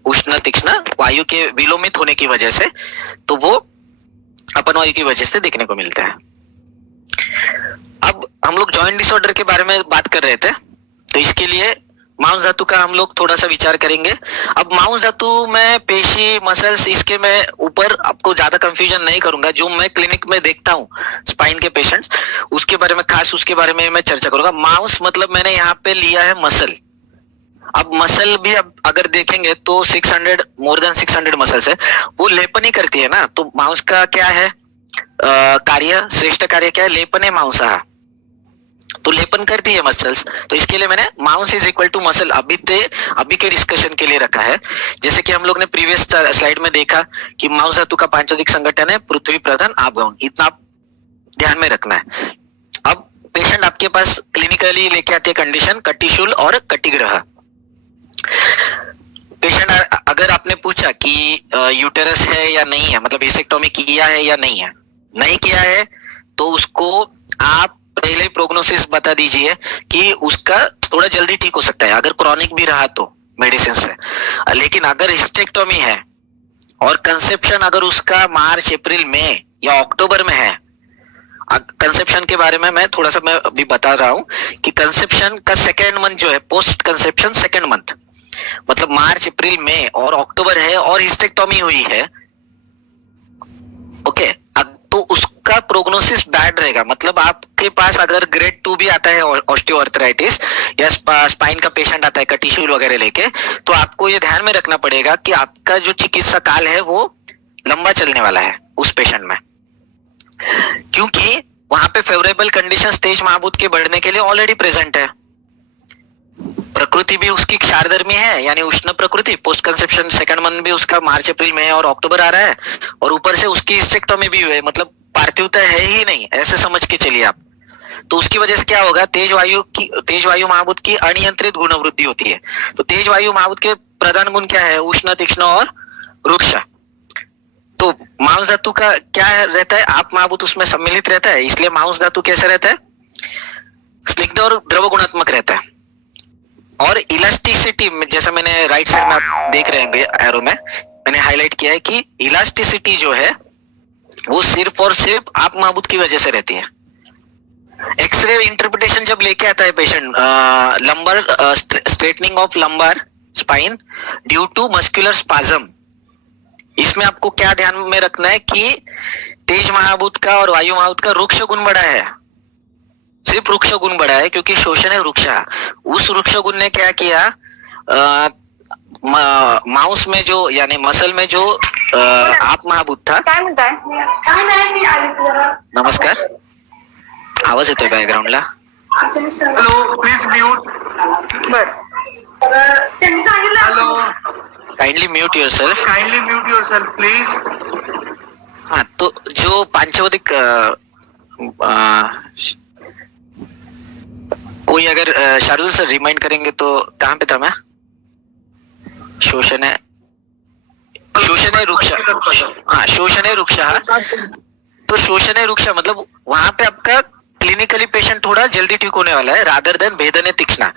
उष्ण तीक्ष्ण वायु के विलोमित होने की वजह से, तो वो अपन वायु की वजह से देखने को मिलते हैं। अब हम लोग जॉइंट डिसऑर्डर के बारे में बात कर रहे थे, तो इसके लिए मांस धातु का हम लोग थोड़ा सा विचार करेंगे। अब मांस धातु में पेशी, मसल्स, इसके मैं ऊपर आपको ज्यादा कंफ्यूजन नहीं करूंगा। जो मैं क्लिनिक में देखता हूँ स्पाइन के पेशेंट्स, उसके बारे में खास उसके बारे में मैं चर्चा करूंगा। मांस मतलब मैंने यहाँ पे लिया है मसल। अब मसल भी अब अगर देखेंगे तो 600 मोर देन 600 मसल्स है, वो लेपन ही करती है ना। तो मांस का क्या है कार्य, श्रेष्ठ कार्य क्या है, लेपन है मांसा, तो लेपन करती है मसल्स। तो इसके लिए मैंने mouse is equal to muscle अभी के डिस्कशन के लिए रखा है। जैसे कि हम लोग ने प्रीवियस स्लाइड में देखा कि माउस धातु का पांचोदिक संगठन है पृथ्वी, प्रधान, आपगौण, इतना आप ध्यान में रखना है। अब पेशेंट आपके पास क्लिनिकली लेके आती है कंडीशन कटिशूल और कटिग्रह। पेशेंट अगर आपने पूछा कि यूटेरस है या नहीं है, मतलब हिस्टेक्टोमी किया है या नहीं है, नहीं किया है, तो उसको आप पहले प्रोग्नोसिस बता दीजिए कि उसका थोड़ा जल्दी ठीक हो सकता है, अगर क्रॉनिक भी रहा तो मेडिसिन से। लेकिन अगर हिस्टेक्टोमी है और कंसेप्शन अगर उसका मार्च, अप्रैल, मई या अक्टूबर में है, कंसेप्शन के बारे में मैं थोड़ा सा मैं अभी बता रहा हूं कि कंसेप्शन का सेकेंड मंथ जो है, पोस्ट कंसेप्शन सेकेंड मंथ, मतलब मार्च, अप्रैल, मई और अक्टूबर है और हिस्टेक्टोमी हुई है, ओके, तो उसका प्रोग्नोसिस बैड रहेगा। मतलब आपके पास अगर ग्रेड 2 भी आता है ऑस्टियोआर्थराइटिस या स्पाइन का पेशेंट आता है कटिशूल वगैरह लेके, तो आपको ये ध्यान में रखना पड़ेगा कि आपका जो चिकित्सा काल है वो लंबा चलने वाला है उस पेशेंट में, क्योंकि वहां पे फेवरेबल कंडीशंस तेज महाभूत के बढ़ने के लिए ऑलरेडी प्रेजेंट है। प्रकृति भी उसकी क्षारधर्मी है, यानी उष्ण प्रकृति, पोस्ट कंसेप्शन सेकंड मंथ भी उसका मार्च, अप्रैल, मई और अक्टूबर आ रहा है, और ऊपर से उसकी हिस्टेक्टोमी भी है, मतलब पार्थिवता है ही नहीं, ऐसे समझ के चलिए आप। तो उसकी वजह से क्या होगा, तेज वायु महाभूत की अनियंत्रित गुणवृद्धि होती है। तो तेज वायु महाभूत के प्रधान गुण क्या है, उष्ण, तीक्ष्ण और रुक्ष। तो मांस धातु का क्या रहता है, आप महाभूत उसमें सम्मिलित रहता है, इसलिए मांस धातु कैसे रहता है, स्निग्ध और द्रव गुणात्मक रहता है। और इलास्टिसिटी, जैसा मैंने राइट साइड में आप देख रहे होंगे एरो में मैंने हाईलाइट किया है कि इलास्टिसिटी जो है वो सिर्फ और सिर्फ आप महाभूत की वजह से रहती है। एक्सरे इंटरप्रिटेशन जब लेके आता है patient, lumbar straightening of lumbar spine due to muscular spasm, इसमें आपको क्या ध्यान में रखना है कि तेज महाभूत का और वायु महाभूत का रुक्ष गुण बढ़ा है, सिर्फ रुक्ष गुण बढ़ा है, क्योंकि शोषण है रुक्षा। उस रुक्ष गुण ने क्या किया, माउस में जो यानी मसल में जो आप महाभूत था, नमस्कार, आवाज येतोय बॅकग्राऊंडला, हॅलो प्लीज म्यूट. त्यांनी सांगितलं hello kindly mute yourself. Kindly mute yourself please. हाँ, तो जो पांचवदिक कोई अगर शार्दुल सर रिमाइंड करेंगे तो कहाँ पे था मैं, शोषण है रुक्ष, हाँ शोषण है रुक्ष। तो शोषण है रुक्ष मतलब वहां पे आपका क्लिनिकली पेशेंट थोड़ा जल्दी ठीक होने वाला है, रादर देन भेदन तीक्ष्णा।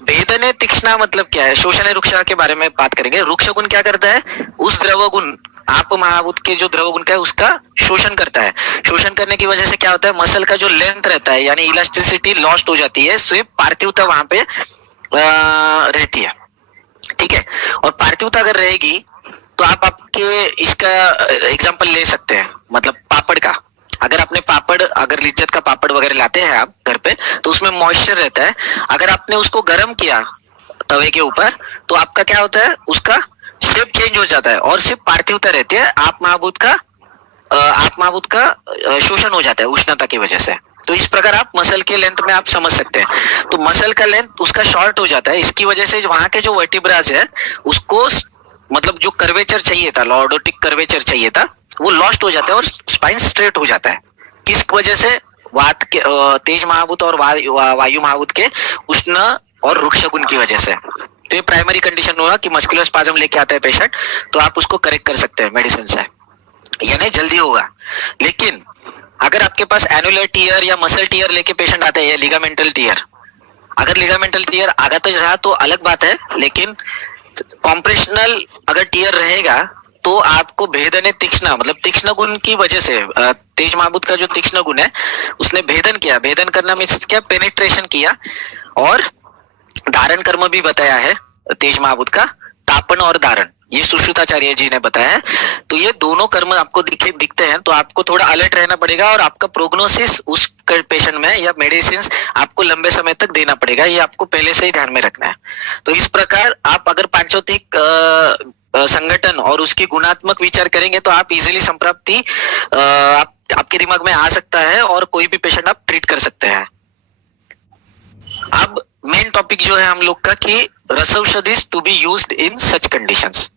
भेदन तीक्ष्णा मतलब क्या है, शोषण रुक्ष के बारे में बात करेंगे। रुक्ष गुण क्या करता है, उस द्रव गुण आप महाभूत के जो द्रव गुण का है उसका शोषण करता है। शोषण करने की वजह से क्या होता है, मसल का जो लेंथ रहता है यानी इलास्टिसिटी लॉस्ट हो जाती है, सिर्फ पार्थिवता वहां पे रहती है, ठीक है। और पार्थिवता अगर रहेगी तो आप आपके इसका एग्जांपल ले सकते हैं, मतलब पापड़ का। अगर आपने पापड़, अगर लिज्जत का पापड़ वगैरह लाते हैं आप घर पे, तो उसमें मॉइस्चर रहता है। अगर आपने उसको गर्म किया तवे के ऊपर, तो आपका क्या होता है, उसका शेप चेंज हो जाता है और सिर्फ पार्थिवता रहती है, आप महाभूत का शोषण हो जाता है उष्णता की वजह से। तो इस प्रकार आप मसल के लेंथ में आप समझ सकते हैं। तो मसल का लेंथ उसका शॉर्ट हो जाता है, इसकी वजह से वहां के जो वर्टिब्रास है उसको मतलब जो कर्वेचर चाहिए था, लॉर्डोटिक कर्वेचर चाहिए था, वो लॉस्ट हो जाता है और स्पाइन स्ट्रेट हो जाता है। किस वजह से? वात के तेज महाभूत और वायु महाभूत के उष्ण और रुक्ष गुण की वजह से। तो ये प्राइमरी कंडीशन हुआ कि मस्कुलर स्पाज्म लेके आता है पेशेंट, तो आप उसको करेक्ट कर सकते हैं मेडिसिन से, यानी जल्दी होगा। लेकिन अगर आपके पास एनुलर टियर या मसल टियर लेके पेशेंट आता है या लिगामेंटल टियर, अगर लिगामेंटल टियर आगा तो रहा तो अलग बात है, लेकिन कॉम्प्रेशनल अगर टियर रहेगा तो आपको भेदन तीक्ष्ण मतलब तीक्ष्ण गुण की वजह से, तेज महाभूत का जो तीक्ष्ण गुण है उसने भेदन किया। भेदन करना मीन्स क्या? पेनिट्रेशन किया। और धारण कर्म भी बताया है तेज महाभूत का, तापन और धारण, ये सुश्रुताचार्य जी ने बताया है। तो ये दोनों कर्म आपको दिखते हैं, तो आपको थोड़ा अलर्ट रहना पड़ेगा और आपका प्रोग्नोसिस उस पेशेंट में या मेडिसिन आपको लंबे समय तक देना पड़ेगा, ये आपको पहले से ही ध्यान में रखना है। तो इस प्रकार आप अगर पांचोतिक संगठन और उसकी गुणात्मक विचार करेंगे तो आप इजीली संप्राप्ति आपके दिमाग में आ सकता है और कोई भी पेशेंट आप ट्रीट कर सकते हैं। अब मेन टॉपिक जो है हम लोग का कि रसौषधिज to be used in such conditions.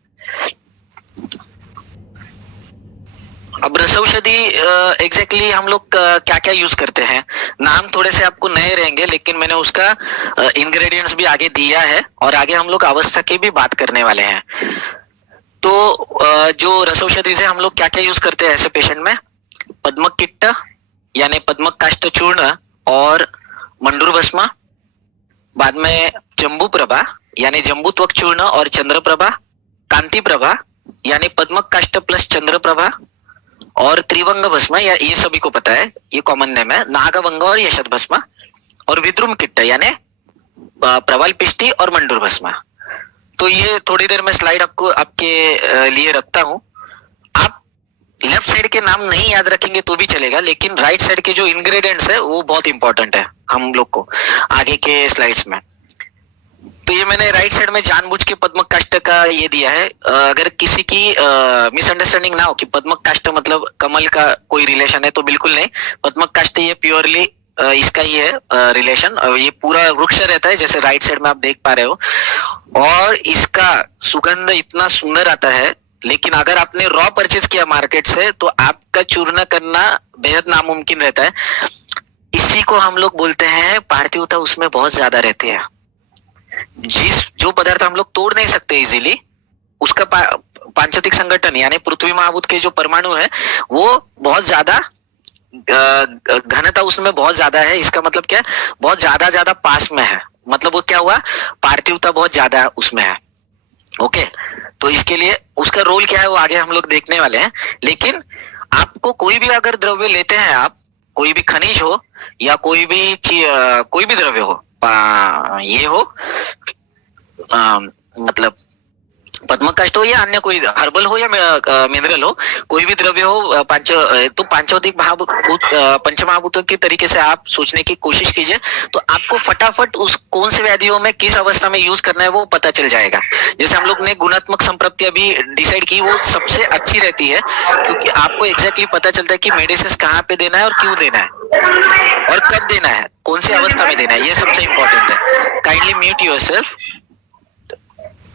अब रसौषधि एग्जैक्टली हम लोग क्या क्या यूज करते हैं, नाम थोड़े से आपको नए रहेंगे, लेकिन मैंने उसका इंग्रेडिएंट्स भी आगे दिया है और आगे हम लोग अवस्था की भी बात करने वाले हैं। तो जो रसौषधि से हम लोग क्या क्या यूज करते हैं ऐसे पेशेंट में, पद्मक किट्ट यानी पद्मक काष्ठ चूर्ण और मंडूर भस्म, बाद में जम्बू प्रभा यानी जम्बू त्वक चूर्ण और चंद्र प्रभा, कांति प्रभा यानी पद्मक काष्ठ प्लस चंद्र प्रभा, और त्रिवंग भस्म, या ये सभी को पता है, ये कॉमन नेम है, नागवंग और यशद भस्म, और विद्रुम किट्ट यानी प्रवाल पिष्टि और मंडूर भस्म। तो ये थोड़ी देर में स्लाइड आपको आपके लिए रखता हूं। आप लेफ्ट साइड के नाम नहीं याद रखेंगे तो भी चलेगा, लेकिन राइट साइड के जो इंग्रेडिएंट्स है वो बहुत इंपॉर्टेंट है हम लोग को आगे के स्लाइड्स में। तो ये मैंने राइट साइड में जानबूझ के पद्मक काष्ठ का ये दिया है। अगर किसी की मिसअंडरस्टैंडिंग ना हो कि पद्मक काष्ठ मतलब कमल का कोई रिलेशन है, तो बिल्कुल नहीं। पद्मक काष्ठ ये प्योरली इसका ही है रिलेशन, ये पूरा वृक्ष रहता है जैसे राइट साइड में आप देख पा रहे हो, और इसका सुगंध इतना सुंदर आता है। लेकिन अगर आपने रॉ परचेज किया मार्केट से तो आपका चूर्ण करना बेहद नामुमकिन रहता है। इसी को हम लोग बोलते हैं पार्थिवता उसमें बहुत ज्यादा रहती है। जो पदार्थ हम लोग तोड़ नहीं सकते इजीली, उसका पांचोतिक संगठन यानी पृथ्वी महाभूत के जो परमाणु है वो बहुत ज्यादा घनता उसमें बहुत ज्यादा है। इसका मतलब क्या है? बहुत ज्यादा पास में है, मतलब वो क्या हुआ, पार्थिवता बहुत ज्यादा उसमें है। ओके, तो इसके लिए उसका रोल क्या है वो आगे हम लोग देखने वाले हैं। लेकिन आपको कोई भी अगर द्रव्य लेते हैं आप, कोई भी खनिज हो या कोई भी द्रव्य हो, ये हो मतलब पद्मक काष्ठ हो या अन्य कोई हर्बल हो या मिनरल हो, कोई भी द्रव्य हो, तो पांचोतिक पंचमहाभूतों के तरीके से आप सोचने की कोशिश कीजिए, तो आपको फटाफट उस कौन से व्याधियों में किस अवस्था में यूज करना है वो पता चल जाएगा। जैसे हम लोग ने गुणात्मक संप्राप्ति अभी डिसाइड की, वो सबसे अच्छी रहती है क्योंकि आपको एग्जैक्टली पता चलता है कि मेडिसिन कहाँ पे देना है और क्यों देना है और कब देना है, कौन सी अवस्था में देना है, ये सबसे इंपॉर्टेंट है। Kindly mute yourself.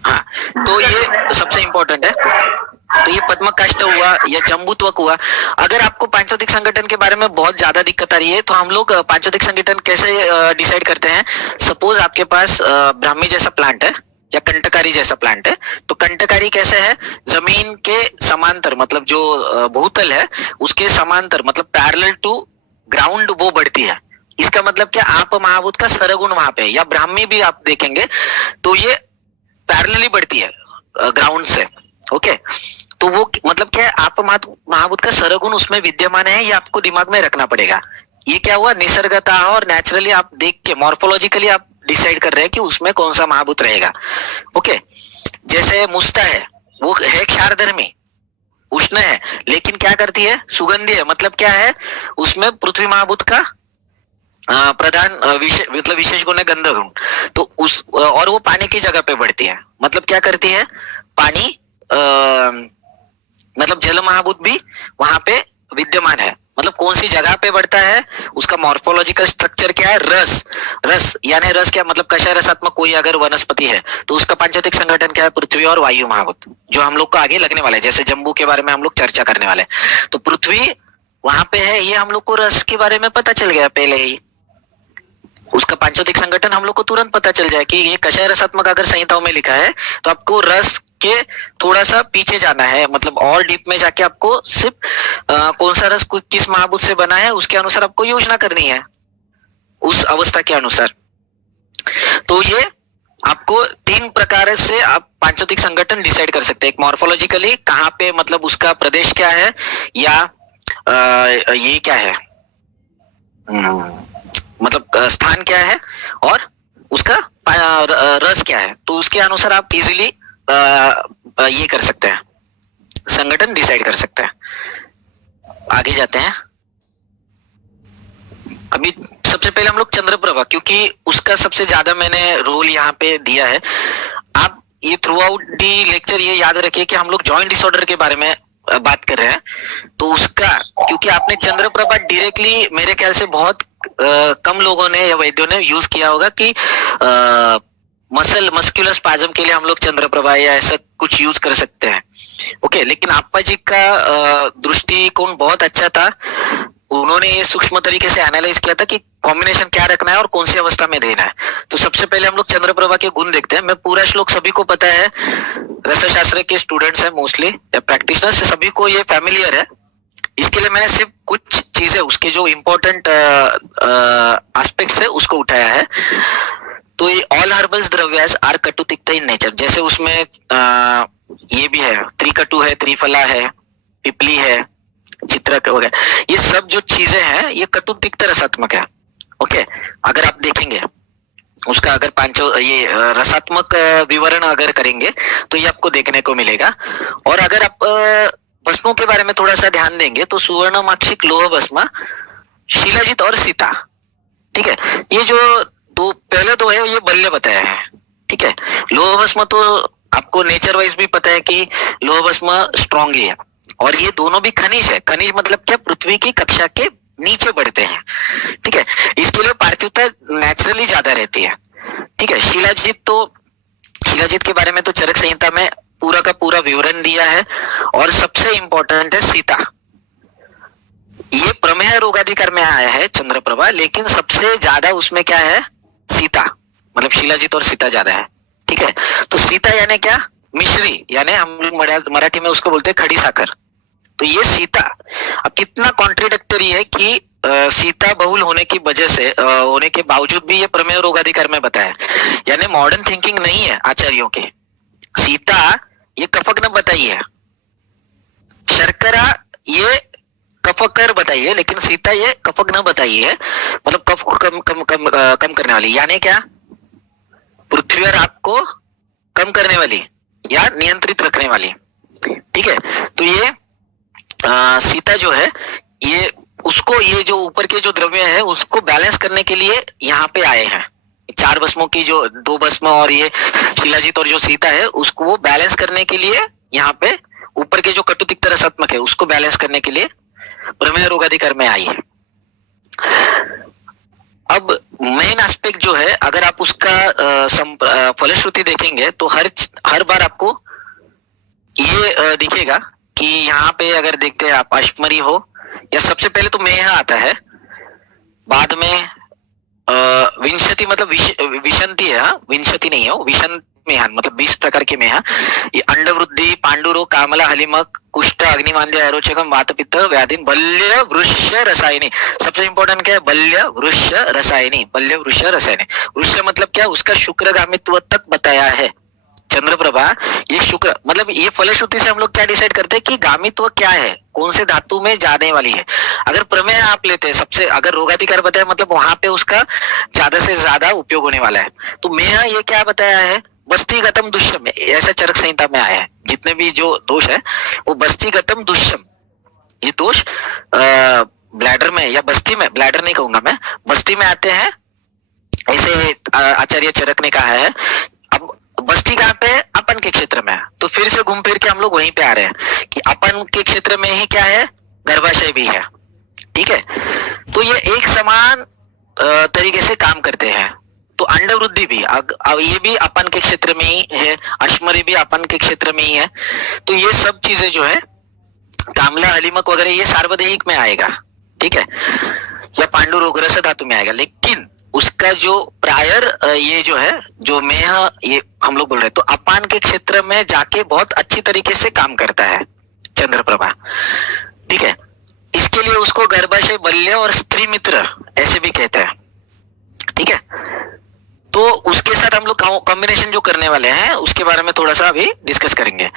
हाँ, तो ये सबसे इंपॉर्टेंट है। तो ये पद्मक काष्ठ हुआ या जम्बू त्वक हुआ। अगर आपको पांचोतिक संगठन के बारे में बहुत ज्यादा दिक्कत आ रही है तो हम लोग पांचोतिक संगठन कैसे डिसाइड करते हैं। सपोज आपके पास ब्राह्मी जैसा प्लांट है या कंटकारी जैसा प्लांट है, तो कंटकारी कैसे है, जमीन के समांतर, मतलब जो भूतल है उसके समांतर, मतलब पैरेलल टू ग्राउंड वो बढ़ती है। इसका मतलब क्या, आप महाभूत का सरगुण वहां पे, या ब्राह्मी भी आप देखेंगे तो ये पैरेलली बढ़ती है ग्राउंड से। ओके, तो वो मतलब क्या है, आप महाभूत का सरगुण उसमें विद्यमान है, ये आपको दिमाग में रखना पड़ेगा। ये क्या हुआ, निसर्गता और नेचुरली आप देख के मॉर्फोलॉजिकली आप डिसाइड कर रहे हैं कि उसमें कौन सा महाभूत रहेगा। ओके, जैसे मुस्ता है, वो है क्षारधर्मी, उष्ण है, लेकिन क्या करती है, सुगंधी है। मतलब क्या है, उसमें पृथ्वी महाभूत का प्रधान मतलब विशेष गुण है गंध गुण। तो उस और वो पानी की जगह पे बढ़ती है। मतलब क्या करती है, पानी मतलब जल महाभूत भी वहां पे विद्यमान है, मतलब कौन सी जगह पे बढ़ता है, उसका मॉर्फोलॉजिकल स्ट्रक्चर क्या है, रस, रस यानी रस क्या मतलब कषाय रसात्मक कोई अगर वनस्पति है तो उसका पांचभौतिक संगठन क्या है, पृथ्वी और वायु महाभूत, जो हम लोग को आगे लगने वाला है, जैसे जम्बू के बारे में हम लोग चर्चा करने वाले हैं। तो पृथ्वी वहां पे है, ये हम लोग को रस के बारे में पता चल गया पहले ही, उसका पांचभौतिक संगठन हम लोग को तुरंत पता चल जाए कि ये कषाय रसात्मक अगर संहिताओं में लिखा है तो आपको रस के थोड़ा सा पीछे जाना है, मतलब और डीप में जाके आपको सिर्फ कौन सा रस किस महाभूत से बना है उसके अनुसार आपको योजना करनी है, उस अवस्था के अनुसार। तो ये आपको 3 प्रकार से आप पांचभौतिक संगठन डिसाइड कर सकते हैं। एक मॉर्फोलॉजिकली कहाँ पे मतलब उसका प्रदेश क्या है, या ये क्या है, मतलब स्थान क्या है और उसका रस क्या है, तो उसके अनुसार आप इजीली ये कर सकते हैं, संगठन डिसाइड कर सकते हैं। आगे जाते हैं। अभी सबसे पहले हम लोग चंद्रप्रभा, क्योंकि उसका सबसे ज्यादा मैंने रोल यहाँ पे दिया है। आप ये थ्रू आउट दी लेक्चर ये याद रखिए कि हम लोग जॉइंट डिसऑर्डर के बारे में बात कर रहे हैं, तो उसका क्योंकि आपने चंद्रप्रभा डायरेक्टली मेरे ख्याल से बहुत कम लोगों ने या वैद्यों ने यूज किया होगा कि मस्कुलर स्पाज्म के लिए हम लोग चंद्रप्रभा या ऐसा कुछ यूज कर सकते हैं। ओके, लेकिन आप्पा जी का दृष्टिकोण बहुत अच्छा था, उन्होंने ये सूक्ष्म तरीके से एनालाइज किया था कि कॉम्बिनेशन क्या रखना है और कौन सी अवस्था में देना है। तो सबसे पहले हम लोग चंद्रप्रभा के गुण देखते हैं। मैं पूरा श्लोक सभी को पता है, रसशास्त्र के स्टूडेंट्स हैं मोस्टली या प्रैक्टिशनर्स, सभी को ये फैमिलियर है। इसके लिए मैंने सिर्फ कुछ चीजें उसके जो इम्पोर्टेंट एस्पेक्ट्स है उसको उठाया है। तो ये ऑल हर्बल्स द्रव्यास आर कटु तिक्त इन नेचर, जैसे उसमें ये भी है, त्रिकटु है, त्रिफला है, पिपली है, चित्रक वगैरह, ये सब जो चीजें हैं ये कटु तिक्त रसात्मक है। ओके, अगर आप देखेंगे उसका अगर पांचों ये रसात्मक विवरण अगर करेंगे तो ये आपको देखने को मिलेगा। और अगर आप भस्मों के बारे में थोड़ा सा ध्यान देंगे तो सुवर्ण माक्षिक लोह भस्म, शिलाजित और सीता, ठीक है, ये जो दो पहले तो है ये बल्य बताया है, ठीक है। लोह भस्म तो आपको नेचर वाइज भी पता है कि लोह भस्म स्ट्रॉन्ग ही है, और ये दोनों भी खनिज है। खनिज मतलब क्या, पृथ्वी की कक्षा के नीचे बढ़ते हैं, ठीक है, इसके लिए पार्थिवता नेचुरली ज्यादा रहती है, ठीक है। शिलाजित, तो शिलाजित के बारे में तो चरक संहिता में पूरा का पूरा विवरण दिया है। और सबसे इंपॉर्टेंट है सीता, ये प्रमेय रोगाधिकार में आया है चंद्रप्रभा, लेकिन सबसे ज्यादा उसमें क्या है, सीता, मतलब शिलाजित और सीता ज्यादा है, ठीक है। तो सीता यानी क्या, मिश्री, यानी हम लोग मराठी में उसको बोलते हैं खड़ी साकर। तो ये सीता अब कितना कॉन्ट्रडिक्टरी है कि सीता बहुल होने की वजह से होने के बावजूद भी ये प्रमेय रोगाधिकार में बताया, यानी मॉडर्न थिंकिंग नहीं है आचार्यों की। सीता ये कफक न बताइए, शर्करा ये कफकर बताइए, लेकिन सीता ये कफक न बताइए, मतलब कफ को कम करने वाली, यानी क्या, पृथ्वी और आग को कम करने वाली या नियंत्रित रखने वाली, ठीक है। तो ये सीता जो है ये उसको, ये जो ऊपर के जो द्रव्य है उसको बैलेंस करने के लिए यहाँ पे आए हैं। 4 भस्मों की जो 2 भस्म और ये शिलाजित और जो सीता है उसको वो बैलेंस करने के लिए यहाँ पे ऊपर के जो कटु तिक्त रसात्मक है उसको बैलेंस करने के लिए प्रमेय रोगाधिकार में आई है। अब मेन एस्पेक्ट जो है, अगर आप उसका फलश्रुति देखेंगे तो हर बार आपको ये दिखेगा कि यहाँ पे अगर देखते हैं आप अश्मरी हो, या सबसे पहले तो मेह आता है, बाद में विंशति मतलब विशंति है, विंशति नहीं है, विशंत मेहन मतलब 20 प्रकार के मेह, ये अंडवृद्धि, पांडुरो, कामला, हलिमक, कुष्ठ, अग्निमांद्य, अरोचकम, वातपित्त, व्याधिन, बल्य वृक्ष रसायनी। सबसे इंपॉर्टेंट क्या है, बल्य वृक्ष रसायनी, बल्य वृक्ष रसायनी। वृक्ष मतलब क्या, उसका शुक्रगामित्व तक बताया है चंद्रप्रभा। ये शुक्र मतलब ये फलश्रुति से हम लोग क्या डिसाइड करते हैं कि गामित्व क्या है, कौन से धातु में जाने वाली है। अगर प्रमेय आप लेते हैं सबसे, अगर रोगाधिकार बताया मतलब वहां पे उसका ज्यादा से ज्यादा उपयोग होने वाला है। तो मेह ये क्या बताया है, बस्तीगतम दुष्यम, ऐसा चरक संहिता में आया है। जितने भी जो दोष है वो बस्तीगतम दुष्यम, ये दोष ब्लैडर में या बस्ती में, ब्लैडर नहीं कहूंगा मैं, बस्ती में आते हैं, ऐसे आचार्य चरक ने कहा है। अब बस्ती कहाँ पे है, अपन के क्षेत्र में है, तो फिर से घूम फिर के हम लोग वहीं पे आ रहे हैं कि अपन के क्षेत्र में ही क्या है, गर्भाशय भी है, ठीक है, तो ये एक समान तरीके से काम करते हैं। तो अंडवृद्धि भी ये भी अपन के क्षेत्र में ही है, अश्मरी भी अपन के क्षेत्र में ही है। तो ये सब चीजें जो है तांबला, हलीमक वगैरह ये सार्वदेहिक में आएगा, ठीक है, या पांडु रोग रस धातु में आएगा। लेकिन उसका जो प्रायर ये जो है जो मेह ये हम लोग बोल रहे हैं, तो अपान के क्षेत्र में जाके बहुत अच्छी तरीके से काम करता है चंद्रप्रभा, ठीक है। इसके लिए उसको गर्भाशय बल्य और स्त्री मित्र ऐसे भी कहते हैं, ठीक है। तो उसके साथ हम लोग कॉम्बिनेशन जो करने वाले हैं उसके बारे में थोड़ा सा अभी डिस्कस करेंगे।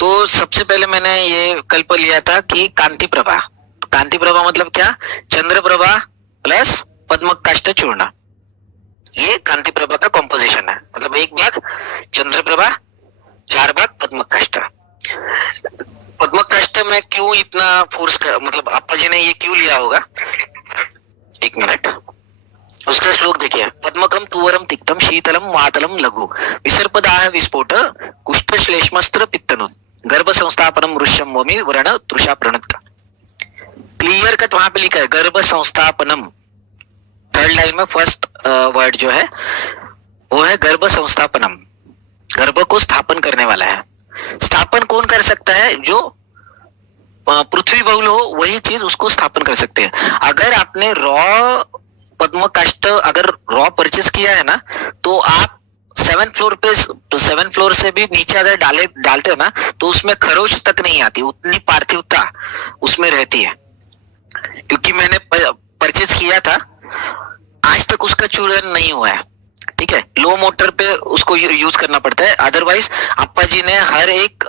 तो सबसे पहले मैंने ये कल्प लिया था कि कांति प्रभा। तो कांति प्रभा मतलब क्या? चंद्र प्रभा प्लस पद्मकाष्ठ चूर्ण, ये कांति प्रभा का कॉम्पोजिशन है। मतलब एक भाग चंद्र प्रभा, 4 भाग पद्मकाष्ठ। पद्मकाष्ठ में क्यों इतना फोर्स कर, मतलब आपा जी ने ये क्यों लिया होगा? एक मिनट, उसका श्लोक देखिए। पद्मकम तुवरम तिक्तम शीतलम वातलम लघु विसर्पदाह विस्फोट कुष्ठ श्लेष्मस्त्र पित्तनु गर्भ संस्थापनम ऋष्यम वमी वर्ण तृषा प्रणत। क्लियर कट वहां पे लिखा है गर्भ संस्थापनम। थर्ड लाइन में फर्स्ट वर्ड जो है वो है गर्भ संस्थापनम, गर्भ को स्थापन करने वाला है। स्थापन कौन कर सकता है? जो पृथ्वी बहुल हो वही चीज उसको स्थापन कर सकते हैं। अगर आपने रॉ पद्मकाष्ठ अगर रॉ परचेस किया है ना, तो आप 7th फ्लोर पे, 7th फ्लोर से भी नीचे अगर डालते हो ना, तो उसमें खरोच तक नहीं आती, उतनी पार्थिवता उसमें रहती है। क्योंकि मैंने परचेस किया था, आज तक उसका चूर्ण नहीं हुआ है, ठीक है। लो मोटर पे उसको यूज करना पड़ता है। अदरवाइज अप्पा जी ने हर एक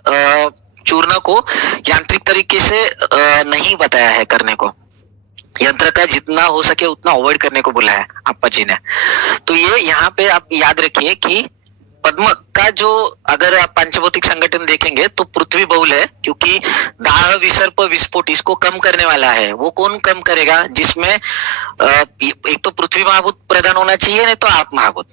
चूर्ण को यांत्रिक तरीके से नहीं बताया है करने को। यंत्र का जितना हो सके उतना अवॉइड करने को बोला है अप्पा जी ने। तो ये यहाँ पे आप याद रखिए कि पद्म का जो अगर आप पंचभौतिक संगठन देखेंगे तो पृथ्वी बहुल है, क्योंकि दाह विसर्प विस्फोट इसको कम करने वाला है। वो कौन कम करेगा? जिसमें एक तो पृथ्वी महाभूत प्रधान होना चाहिए, नहीं तो आप महाभूत।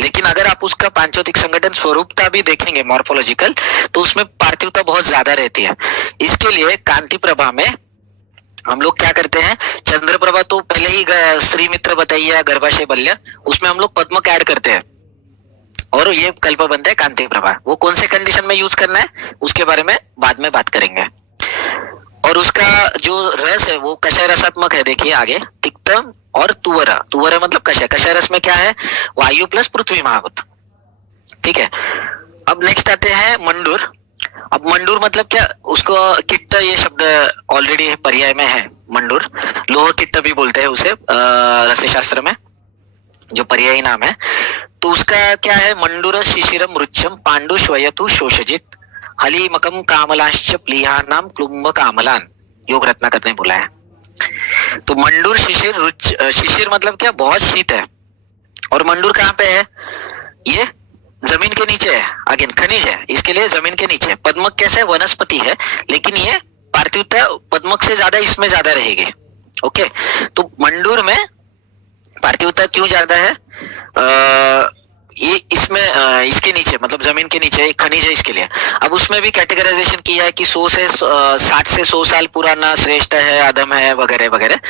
लेकिन अगर आप उसका पांचभौतिक संगठन स्वरूपता भी देखेंगे मॉर्फोलॉजिकल, तो उसमें पार्थिवता बहुत ज्यादा रहती है। इसके लिए कांति प्रभा में हम लोग क्या करते हैं? चंद्र प्रभा तो पहले ही स्त्री मित्र बताइए, गर्भाशय बल्य, उसमें हम लोग पद्मक ऐड करते हैं और ये कल्प बनता है कांति प्रभा। वो कौन से कंडीशन में यूज करना है उसके बारे में बाद में बात करेंगे। और उसका जो रस है वो कषाय रसात्मक है। देखिए आगे तिक्तम और तुवर। तुवर मतलब कषाय। कषाय रस में क्या है? वायु प्लस पृथ्वी महाभूत, ठीक है। अब नेक्स्ट आते हैं मंडूर। अब मंडूर मतलब क्या? उसको किट्ट, ये शब्द ऑलरेडी पर्याय में है मंडूर। लोह किट्ट भी बोलते हैं उसे रसशास्त्र में, जो पर्यायी नाम है। तो उसका क्या है? मंडूर शिशिरम रुच्यम पांडु श्वयतु शोषजित हलीमकम कामलाश्च प्लिहानाम क्लुंभ कामलान, योग रत्ना करने बोला है। तो मंडूर शिशिर रुच, शिशिर मतलब क्या? बहुत शीत है। और मंडूर कहाँ पे है? ये जमीन के नीचे है, अगेन खनिज है, इसके लिए जमीन के नीचे। पद्मक कैसे? वनस्पति है, लेकिन ये पार्थिवता पद्मक से ज्यादा इसमें ज्यादा रहेगी। ओके, तो मंडूर में पार्थिवता क्यों ज्यादा है? ये इसमें इसके नीचे मतलब जमीन के नीचे एक खनिज है, इसके लिए। अब उसमें भी कैटेगराइजेशन किया है कि 100 से 60 से 100 साल पुराना श्रेष्ठ है, अधम है, वगैरह वगैरह।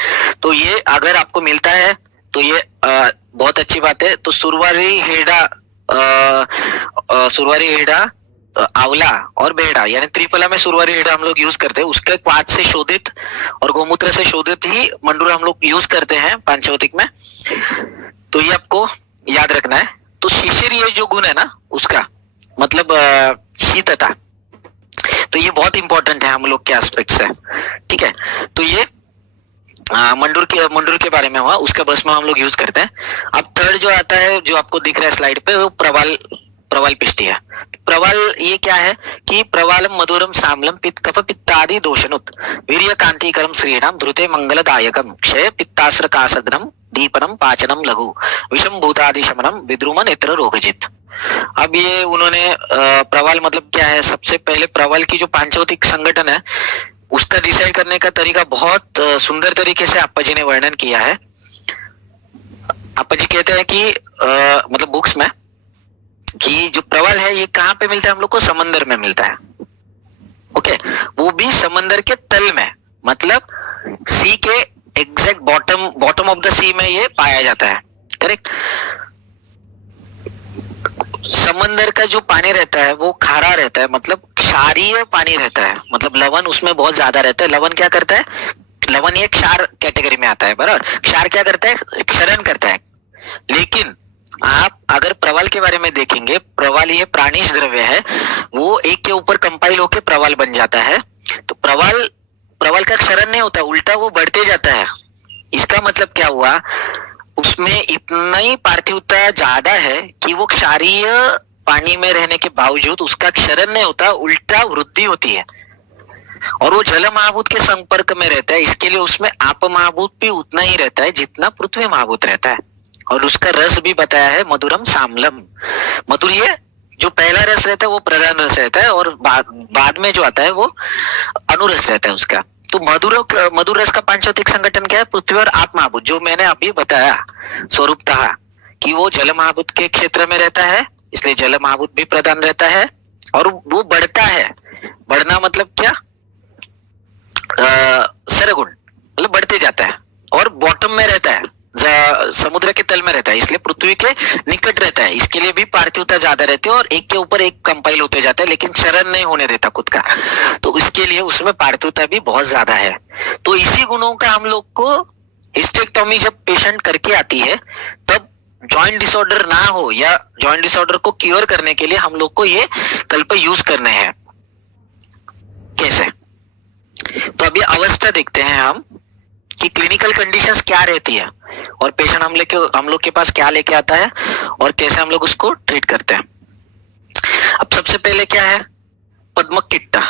तो ये अगर आपको मिलता है तो ये बहुत अच्छी बात है। तो सुरवारी हेड़ा, आंवला और बेहड़ा, यानी त्रिफला में सुरवारी हेड़ा हम लोग यूज करते हैं। उसके पात से शोधित और गौमूत्र से शोधित ही मंडूर हम लोग यूज करते हैं पांचभौतिक में। तो ये आपको याद रखना है। तो शिशिर ये जो गुण है ना उसका मतलब शीतता, तो ये बहुत इंपॉर्टेंट है हम लोग के एस्पेक्ट से, ठीक है। तो ये मंडूर के बारे में हुआ। उसका भस्म हम लोग यूज करते हैं। अब थर्ड जो आता है, जो आपको दिख रहा है स्लाइड पे, वो प्रवाल पिष्टि है। प्रवाल ये क्या है कि प्रवालम मधुरम सामलम कफ पित्तादि दोषनुत वीर्य कांतिकरम श्रीणाम धृते मंगलदायकम क्षय पित्तास्र कासग्नम दीपनम पाचनम लघु विषम भूतादि शमनम विद्रुम नेत्र रोगजित। अब ये उन्होंने प्रवाल मतलब क्या है? सबसे पहले प्रवाल की जो पांचभौतिक संगठन है उसका डिसाइड करने का तरीका बहुत सुंदर तरीके से अप्पा जी ने वर्णन किया है। अप्पा जी कहते हैं कि मतलब बुक्स में कि जो प्रवाल है ये कहाँ पे मिलता है? हम लोग को समंदर में मिलता है। ओके, वो भी समंदर के तल में, मतलब सी के एग्जैक्ट बॉटम ऑफ द सी में ये पाया जाता है, करेक्ट। समंदर का जो पानी रहता है वो खारा रहता है, मतलब क्षारीय पानी रहता है, मतलब लवण उसमें बहुत ज्यादा रहता है। लवण क्या करता है, लवण ये क्षार कैटेगरी में आता है, बराबर। क्षार क्या करता है, क्षरण करता है। लेकिन आप अगर प्रवाल के बारे में देखेंगे, प्रवाल ये प्राणिज द्रव्य है, वो एक के ऊपर कंपाइल होकर प्रवाल बन जाता है। तो प्रवाल का क्षरण नहीं होता, उल्टा वो बढ़ते जाता है। इसका मतलब क्या हुआ, उसमें इतना ही पार्थिवता ज्यादा है कि वो क्षारीय पानी में रहने के बावजूद उसका क्षरण नहीं होता, उल्टा वृद्धि होती है और वो जल महाभूत के संपर्क में रहता है। इसके लिए उसमें आप महाभूत भी उतना ही रहता है जितना पृथ्वी महाभूत रहता है। और उसका रस भी बताया है, मधुरम सामलम। मधुर ये जो पहला रस रहता है वो प्रधान रस रहता है, और बाद में जो आता है वो अनुरस रहता है उसका। तो मधुर रस का पांचभौतिक संगठन क्या है, पृथ्वी और आप महाभूत, जो मैंने अभी बताया स्वरूपतः कि वो जल महाभूत के क्षेत्र में रहता है, इसलिए जल महाभूत भी प्रधान रहता है और वो बढ़ता है। बढ़ना मतलब क्या, सरगुण, मतलब बढ़ते जाता है और बॉटम में रहता है, समुद्र के तल में रहता है, इसलिए पृथ्वी के निकट रहता है। इसके लिए भी पार्थिवता ज्यादा रहती है और एक के ऊपर एक कंपाइल होते जाता है, लेकिन क्षरण नहीं होने देता खुद का, तो इसके लिए उसमें पार्थिवता भी बहुत ज्यादा है। तो इसी गुणों का हम लोग को हिस्टेक्टोमी जब पेशेंट करके आती है तब जॉइंट डिसऑर्डर ना हो या जॉइंट डिसऑर्डर को क्योर करने के लिए हम लोग को ये कल्प यूज करने हैं। कैसे, तो अभी अवस्था देखते हैं हम कि क्लिनिकल कंडीशंस क्या रहती है और पेशेंट हम लोग के पास क्या लेके आता है और कैसे हम लोग उसको ट्रीट करते हैं। अब सबसे पहले क्या है, पद्मक किट्टा,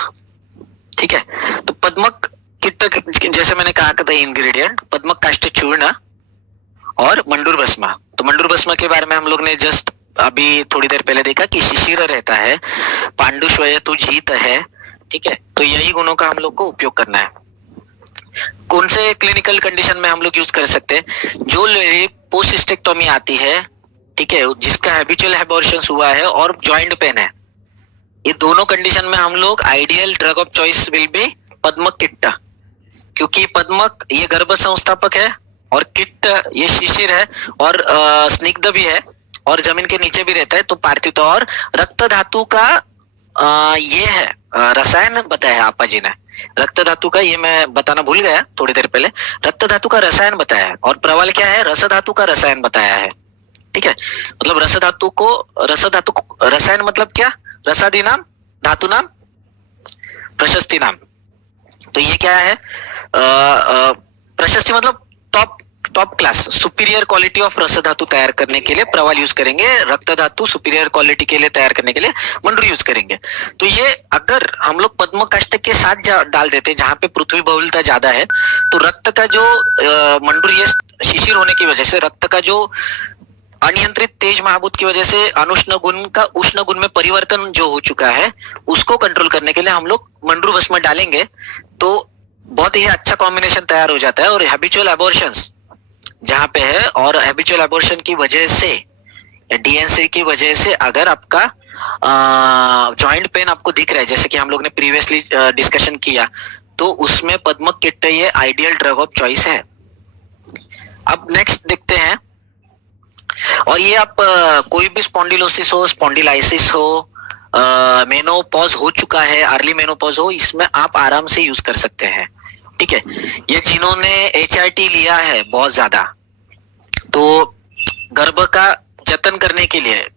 ठीक है। तो पद्मक किट्टा जैसे मैंने कहा था इंग्रेडिएंट, पद्मक काष्ठ चूर्ण और मंडूर भस्मा। तो मंडूर भस्मा के बारे में हम लोग ने जस्ट अभी थोड़ी देर पहले देखा कि शिशिर रहता है, पांडुश्वय तो जीत है, ठीक है। तो यही गुणों का हम लोग को उपयोग करना है। कौन से क्लिनिकल कंडीशन में हम लोग यूज कर सकते हैं, जो पोस्ट हिस्टेक्टोमी आती है, ठीक है, जिसका हैबिचुअल एबॉर्शंस हुआ है और जॉइंट पेन है, ये दोनों कंडीशन में हम लोग ideal drug of choice will be पद्मक किट्टा, क्योंकि पद्मक ये गर्भ संस्थापक है और किट्ट ये शिशिर है और स्निग्ध भी है और जमीन के नीचे भी रहता है। तो पार्थिवता और रक्त धातु का ये है रसायन बताया है आपा जी ने, रक्त धातु का, ये मैं बताना भूल गया थोड़ी देर पहले, रक्त धातु का रसायन बताया है। और प्रवाल क्या है, रस धातु का रसायन बताया है, ठीक है। मतलब रस धातु रसायन मतलब क्या, रसादि नाम, धातु नाम, प्रशस्ति नाम। तो ये क्या है, प्रशस्ति मतलब top class, superior quality of रस धातु तैयार करने के लिए प्रवाल यूज करेंगे, रक्त धातु सुपीरियर क्वालिटी के लिए तैयार करने के लिए मंडूर यूज करेंगे। तो ये अगर हम लोग पद्म काष्ठ के साथ डाल देते हैं जहां पे पृथ्वी बहुलता ज्यादा है, तो रक्त का जो मंडूर ये शिशिर होने की वजह से रक्त का जो अनियंत्रित तेज महाभूत की वजह से अनुष्ण गुण का उष्ण गुण में परिवर्तन जो हो चुका है, उसको कंट्रोल करने के लिए हम लोग मंडूर भस्म डालेंगे, तो बहुत ही अच्छा कॉम्बिनेशन तैयार हो जाता है। और हैबिचुअल एबॉर्शंस जहां पे है, और हैबिचुअल एबॉर्शन की वजह से, डीएनसी की वजह से अगर आपका जॉइंट पेन आपको दिख रहा है, जैसे कि हम लोग ने प्रीवियसली डिस्कशन किया, तो उसमें पद्मक किट्ट ये आइडियल ड्रग ऑफ चॉइस है। अब नेक्स्ट देखते हैं, और ये आप कोई भी स्पॉन्डिलोसिस हो, स्पॉन्डिलाइसिस हो, मेनोपॉज हो चुका है, अर्ली मेनोपॉज हो, इसमें आप आराम से यूज कर सकते हैं, ठीक है। ये जिन्होंने HRT लिया है बहुत ज्यादा, तो गर्भ का जतन करने के लिए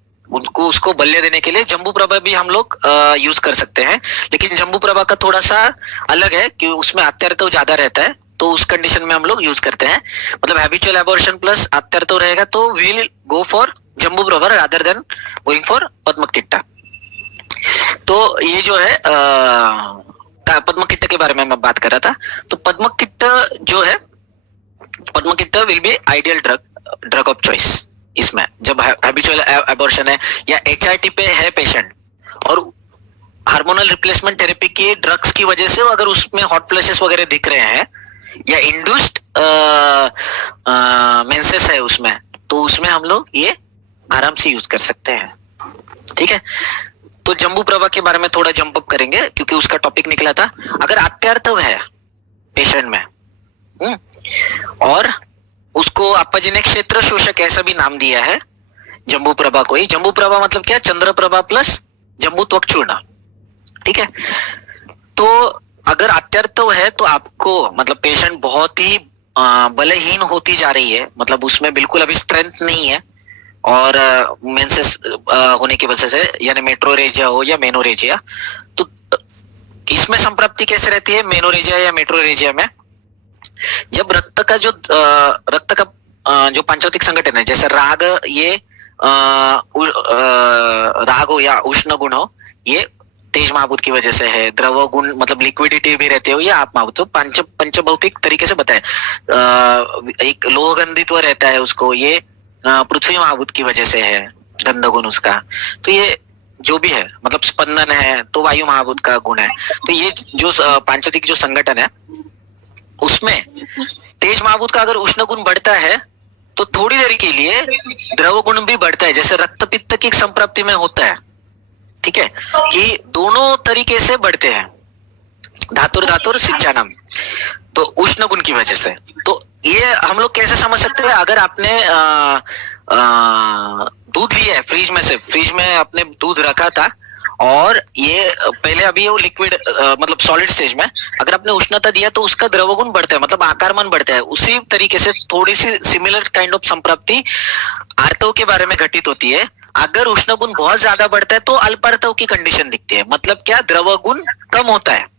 उसको बल्य देने के लिए जम्बू प्रभा भी हम लोग यूज कर सकते हैं, लेकिन जम्बू प्रभा का थोड़ा सा अलग है कि उसमें अत्यर्थ ज्यादा रहता है, तो उस कंडीशन में हम लोग यूज करते हैं। मतलब हैबिचुअल एबॉर्शन प्लस अत्यर्थ रहेगा तो विल गो फॉर जम्बू प्रभा रादर देन गोइंग फॉर पद्मक किट्टा। तो ये जो है पद्मक किट्टा के बारे में मैं बात कर रहा था। तो पद्मक किट्टा जो है, पद्मक किट्टा will be ideal drug of choice. इसमें जब हैबिचुअल एबॉर्शन है या HRT पे है पेशेंट और हार्मोनल रिप्लेसमेंट थेरेपी की ड्रग्स की वजह से अगर उसमें हॉट फ्लैशेस वगैरह दिख रहे हैं या इंड्यूस्ड मेंसेस है उसमें, तो उसमें हम लोग ये आराम से यूज कर सकते हैं, ठीक है। तो जम्बू प्रभा के बारे में थोड़ा जंप अप करेंगे क्योंकि उसका टॉपिक निकला था। अगर अत्यर्थ है पेशेंट में, और उसको अप्पा जी ने क्षेत्र शोषक ऐसा भी नाम दिया है जम्बू प्रभा को ही। जम्बू प्रभा मतलब क्या, चंद्र प्रभा प्लस जम्बू त्वक चूर्ण, ठीक है। तो अगर अत्यर्थ है तो आपको मतलब पेशेंट बहुत ही बलहीन होती जा रही है, मतलब उसमें बिल्कुल अभी स्ट्रेंथ नहीं है, और मेंसेस होने की वजह से, यानी मेट्रोरेजिया हो या मेनोरेजिया, तो इसमें संप्राप्ति कैसे रहती है मेनोरेजिया या मेट्रोरेजिया में? जब रक्त का जो पंचौतिक संगठन है, जैसे राग, ये राग हो या उष्ण गुण हो, ये तेज महाभूत की वजह से है। द्रव गुण मतलब लिक्विडिटी भी रहती हो या आप महाभूत, तो पंचभौतिक तरीके से बताए। एक लोह गंधित्व रहता है उसको, ये पृथ्वी महाभूत की वजह से है गंध गुण उसका। तो ये जो भी है मतलब स्पंदन है तो वायु महाभूत का गुण है। तो ये जो पांचौतिक जो संगठन है उसमें तेज महाभूत का अगर उष्ण गुण बढ़ता है तो थोड़ी देर के लिए द्रव गुण भी बढ़ता है, जैसे रक्त पित्त की संप्राप्ति में होता है, ठीक है, कि दोनों तरीके से बढ़ते हैं, धातुर सिंचानम, तो उष्ण गुण की वजह से। तो ये हम लोग कैसे समझ सकते हैं? अगर आपने दूध लिया है फ्रिज में से, फ्रिज में आपने दूध रखा था और ये पहले अभी वो लिक्विड मतलब सॉलिड स्टेज में, अगर आपने उष्णता दिया तो उसका द्रव गुण बढ़ता है, मतलब आकारमान बढ़ता है। उसी तरीके से थोड़ी सी सिमिलर काइंड ऑफ संप्राप्ति आर्तव के बारे में घटित होती है। अगर उष्ण गुण बहुत ज्यादा बढ़ता है तो अल्पार्तव की कंडीशन दिखती है, मतलब क्या, द्रव गुण कम होता है।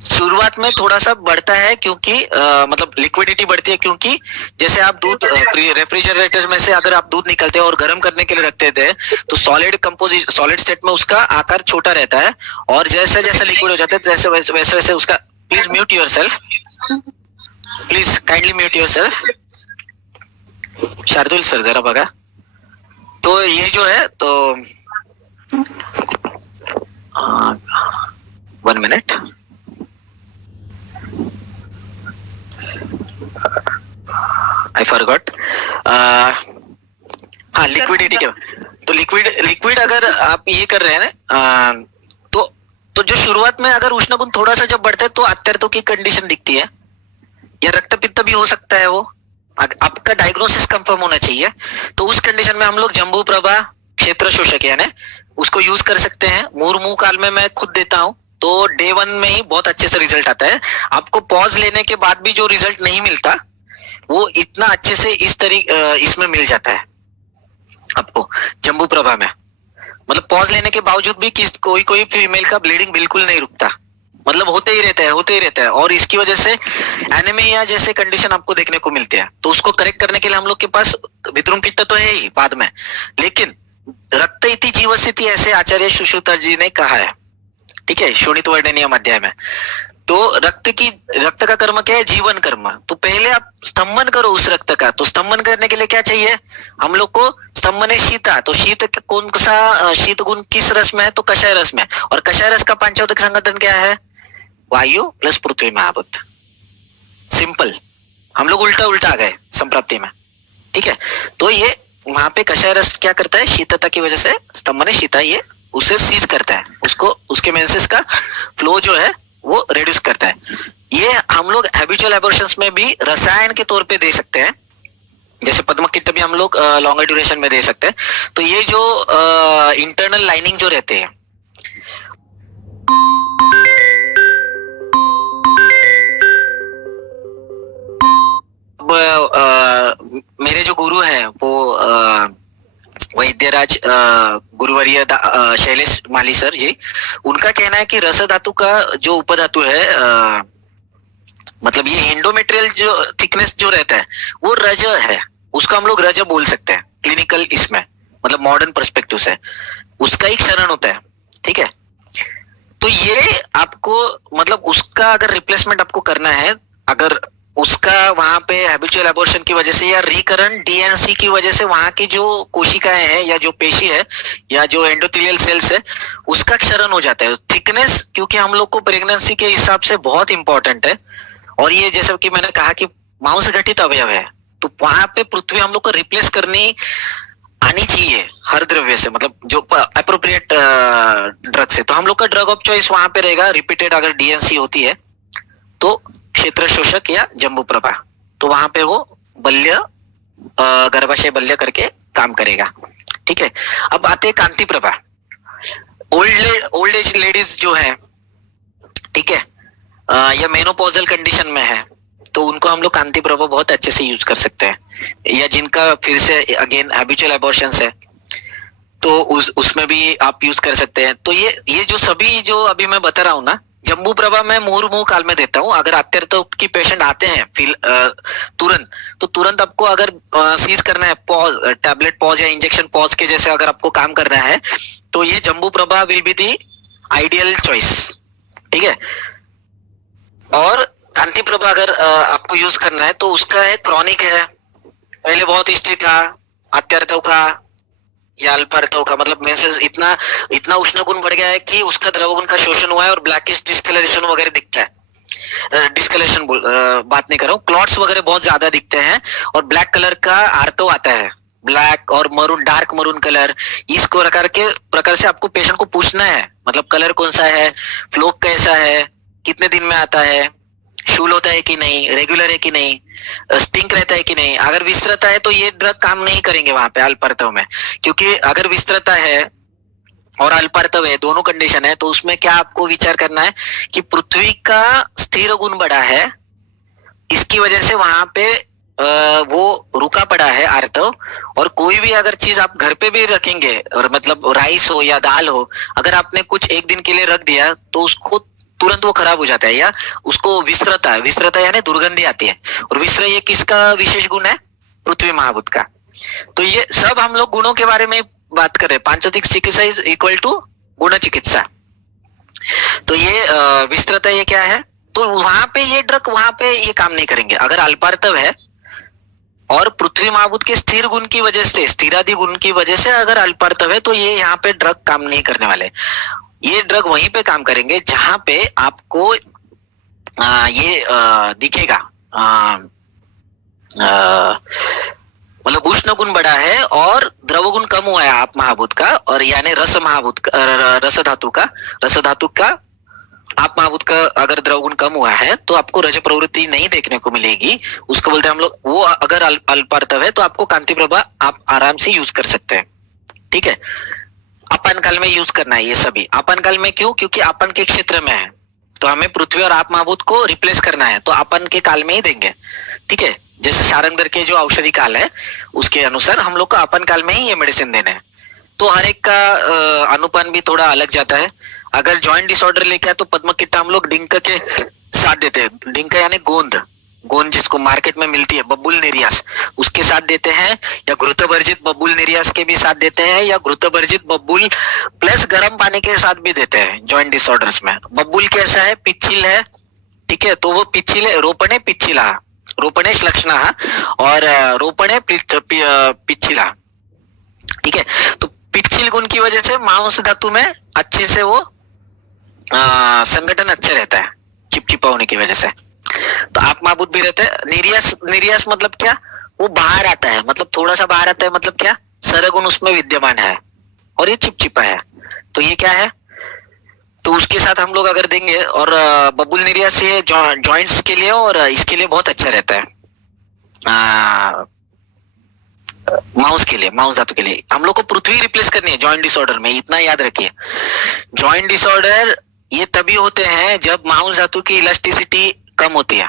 शुरुआत में थोड़ा सा बढ़ता है क्योंकि मतलब लिक्विडिटी बढ़ती है, क्योंकि जैसे आप दूध रेफ्रिजरेटर में से अगर आप दूध निकलते हैं और गर्म करने के लिए रखते थे तो सॉलिड स्टेट में उसका आकार छोटा रहता है, और जैसे जैसे लिक्विड हो जाता है जैसे वैसे वैसे उसका, please mute your self, please kindly mute your self. Shardul sir जरा बघा। तो ये जो है तो 1 मिनट, आई फॉरगॉट। हाँ, लिक्विडिटी के, तो लिक्विड अगर आप ये कर रहे हैं ना, तो जो शुरुआत में अगर उष्ण गुण थोड़ा सा जब बढ़ता है तो अत्यर्थों की कंडीशन दिखती है, या रक्तपित्त भी हो सकता है। वो आपका डायग्नोसिस कंफर्म होना चाहिए। तो उस कंडीशन में हम लोग जम्बू प्रभा क्षेत्र शोषक यानी उसको यूज कर सकते हैं। मुंह काल में मैं खुद देता हूं, तो डे 1 में ही बहुत अच्छे से रिजल्ट आता है। आपको पॉज लेने के बाद भी जो रिजल्ट नहीं मिलता वो इतना अच्छे से इसमें मिल जाता है आपको जम्बू प्रभा में। मतलब पॉज लेने के बावजूद भी कोई फीमेल का ब्लीडिंग बिल्कुल नहीं रुकता, मतलब होते ही रहता है। और इसकी वजह से एनीमिया जैसे कंडीशन आपको देखने को मिलते हैं। तो उसको करेक्ट करने के लिए हम लोग के पास विद्रुम किट तो है ही बाद में, लेकिन रक्त इति जीवस्थिति ऐसे आचार्य सुश्रुता जी ने कहा है, ठीक है, शोणित वर्णनीयम अध्याय में। तो रक्त का कर्म क्या है? जीवन कर्म। तो पहले आप स्तंभन करो उस रक्त का। तो स्तंभन करने के लिए क्या चाहिए हम लोग को? स्तंभने शीता। तो शीत कौन सा शीत गुण किस रस में है? तो कषाय रस में। और कषाय रस का पांचौतिक संगठन क्या है? वायु प्लस पृथ्वी महाभूत। सिंपल। हम लोग उल्टा आ गए संप्राप्ति में, ठीक है। तो ये वहां पे कषाय रस क्या करता है? शीतता की वजह से स्तंभने शीता ये उसे सीज करता है, उसको उसके मेंसेस का फ्लो जो है वो रिड्यूस करता है। ये हम लोग हैबिचुअल एबॉर्शंस में भी रसायन के तौर पे दे सकते हैं, जैसे पद्म किट भी हम लोग लॉन्गर ड्यूरेशन में दे सकते हैं। तो ये जो इंटरनल लाइनिंग जो रहते हैं, मेरे जो गुरु हैं वो वैद्यराज गुरुवर्य शैलेश माली सर जी, उनका कहना है कि रस धातु का जो उपधातु है, मतलब ये एंडोमेट्रियल जो थिकनेस जो रहता है वो रज है, उसको हम लोग रज बोल सकते हैं क्लिनिकल इसमें, मतलब मॉडर्न पर्सपेक्टिव से उसका ही क्षरण होता है, ठीक है। तो ये आपको मतलब उसका अगर रिप्लेसमेंट आपको करना है, अगर उसका वहां पे हैबिचुअल एबॉर्शन की वजह से या रिकरेंट डीएनसी की वजह से वहां की जो कोशिकाएं हैं या जो पेशी है या जो एंडोथेलियल सेल्स है उसका क्षरण हो जाता है। थिकनेस क्योंकि हम लोग को प्रेगनेंसी के हिसाब से बहुत इंपॉर्टेंट है, और ये जैसे कि मैंने कहा कि मांस घटित अवयव है, तो वहां पे पृथ्वी हम लोग को रिप्लेस करनी आनी चाहिए हर द्रव्य से, मतलब जो अप्रोप्रिएट ड्रग से। तो हम लोग का ड्रग ऑफ चॉइस वहां पे रहेगा रिपीटेड, अगर डीएनसी होती है तो क्षेत्र शोषक या जम्बू प्रभा, तो वहां पे वो बल्य गर्भाशय बल्य करके काम करेगा। ठीक है, अब आते हैं कांति प्रभा। ओल्ड एज लेडीज जो है, ठीक है, या मेनोपॉजल कंडीशन में है, तो उनको हम लोग कांति प्रभा बहुत अच्छे से यूज कर सकते हैं। या जिनका फिर से अगेन हैबिचुअल एबॉर्शंस है, तो उसमें भी आप यूज कर सकते हैं। तो ये जो सभी जो अभी मैं बता रहा हूँ ना, जम्बू प्रभा मैं मुहुर्मुहु काल में देता हूँ। अगर अत्यर्थ की पेशेंट आते हैं तुरंत, तो तुरंत आपको अगर सीज करना है, पॉज, टैबलेट पॉज या इंजेक्शन पॉज के जैसे अगर आपको काम करना है, तो ये Jambu Prabha will be the ideal choice. ठीक है, और कांति प्रभा अगर आपको यूज करना है तो उसका है क्रॉनिक है, पहले बहुत हिस्ट्री था, अत्यर्थों का या अल्पार्थों का, मतलब मेंसेस इतना उष्ण गुण बढ़ गया है कि उसका द्रव गुण का शोषण हुआ है और ब्लैकिश डिस्कलरेशन वगैरह दिखता है। डिस्कलरेशन बात नहीं कर रहा हूँ, क्लॉट्स वगैरह बहुत ज्यादा दिखते हैं और ब्लैक कलर का आर्थो आता है, ब्लैक और मरून, डार्क मरून कलर। इस प्रकार से आपको पेशेंट को पूछना है, मतलब कलर कौन सा है, फ्लो कैसा है, कितने दिन में आता है, शूल होता है कि नहीं, रेगुलर है कि नहीं, स्टिंक रहता है कि नहीं। अगर विस्तृता है तो ये ड्रग काम नहीं करेंगे वहां पे अल्पार्थव में, क्योंकि अगर विस्तृता है और अल्पार्थव है, दोनों कंडीशन है, तो उसमें क्या आपको विचार करना है कि पृथ्वी का स्थिर गुण बढ़ा है, इसकी वजह से वहां पे वो रुका पड़ा है आर्थव। और कोई भी अगर चीज आप घर पे भी रखेंगे, और मतलब राइस हो या दाल हो, अगर आपने कुछ एक दिन के लिए रख दिया तो उसको तुरंत वो खराब हो जाता है, या उसको विस्तृता यानी दुर्गंधी आती है। और विस्त्र ये किसका विशेष गुण है? पृथ्वी महाभूत का। तो ये सब हम लोग गुणों के बारे में बात कर रहे हैं। पांचोतिक चिकित्सा इज इक्वल टू गुण चिकित्सा। तो ये विस्तृता ये क्या है? तो वहां पे ये ड्रग वहां पे ये काम नहीं करेंगे। अगर अल्पार्थव है और पृथ्वी महाभूत के स्थिर गुण की वजह से, स्थिरादि गुण की वजह से अगर अल्पार्थव है, तो ये यहाँ पे ड्रग काम नहीं करने वाले। ये ड्रग वहीं पे काम करेंगे जहां पे आपको ये दिखेगा, मतलब उष्ण गुण बढ़ा है और द्रव गुण कम हुआ है आप महाभूत का, और यानी रस महाभूत का, रस धातु का आप महाभूत का अगर द्रव गुण कम हुआ है तो आपको रज प्रवृत्ति नहीं देखने को मिलेगी। उसको बोलते हैं हम लोग, वो अगर अल्पार्थव है तो आपको कांति प्रभा आप आराम से यूज कर सकते हैं। ठीक है, अपन काल में यूज करना है ये सभी। अपन काल में क्यों? क्योंकि अपन के क्षेत्र में है, तो हमें पृथ्वी और आप महाभूत को रिप्लेस करना है, तो अपन के काल में ही देंगे। ठीक है, जैसे शारंगधर के जो औषधि काल है उसके अनुसार हम लोग को अपन काल में ही ये मेडिसिन देने हैं। तो हर एक का अनुपान भी थोड़ा अलग जाता है। अगर जॉइंट डिसऑर्डर लेके आए तो पद्मकिट्टा हम लोग डिंक के साथ देते हैं। डिंक यानी गोंद जिसको मार्केट में मिलती है, बबुल निर्यास, उसके साथ देते हैं, या घृतवर्जित बबुल निर्यास के भी साथ देते हैं, या घृतवर्जित बबुल प्लस गर्म पानी के साथ भी देते हैं जॉइंट डिसऑर्डर्स में। बबुल कैसा है? पिच्छिल है। ठीक है, तो वो पिच्छिल है, रोपणे पिच्छिला, रोपणेश लक्षणा और रोपणे पिच्छिला। ठीक है, तो पिच्छिल गुण की वजह से मांस धातु में अच्छे से वो संगठन अच्छा रहता है, चिपचिपा होने की वजह से। तो आप महाभूत भी रहते हैं। निर्यास मतलब क्या? वो बाहर आता है, मतलब थोड़ा सा बाहर आता है, मतलब क्या? सरगुण उसमें विद्यमान है और ये चिपचिपा है, तो ये क्या है? तो उसके साथ हम लोग अगर देंगे, और बबुल निर्यास ये जॉइंट्स के लिए और इसके लिए बहुत अच्छा रहता है, माउस के लिए, माउस धातु के लिए। हम लोग को पृथ्वी रिप्लेस करनी है जॉइंट डिसऑर्डर में, इतना याद रखिए। जॉइंट डिसऑर्डर ये तभी होते हैं जब माउस धातु की इलास्टिसिटी कम होती है।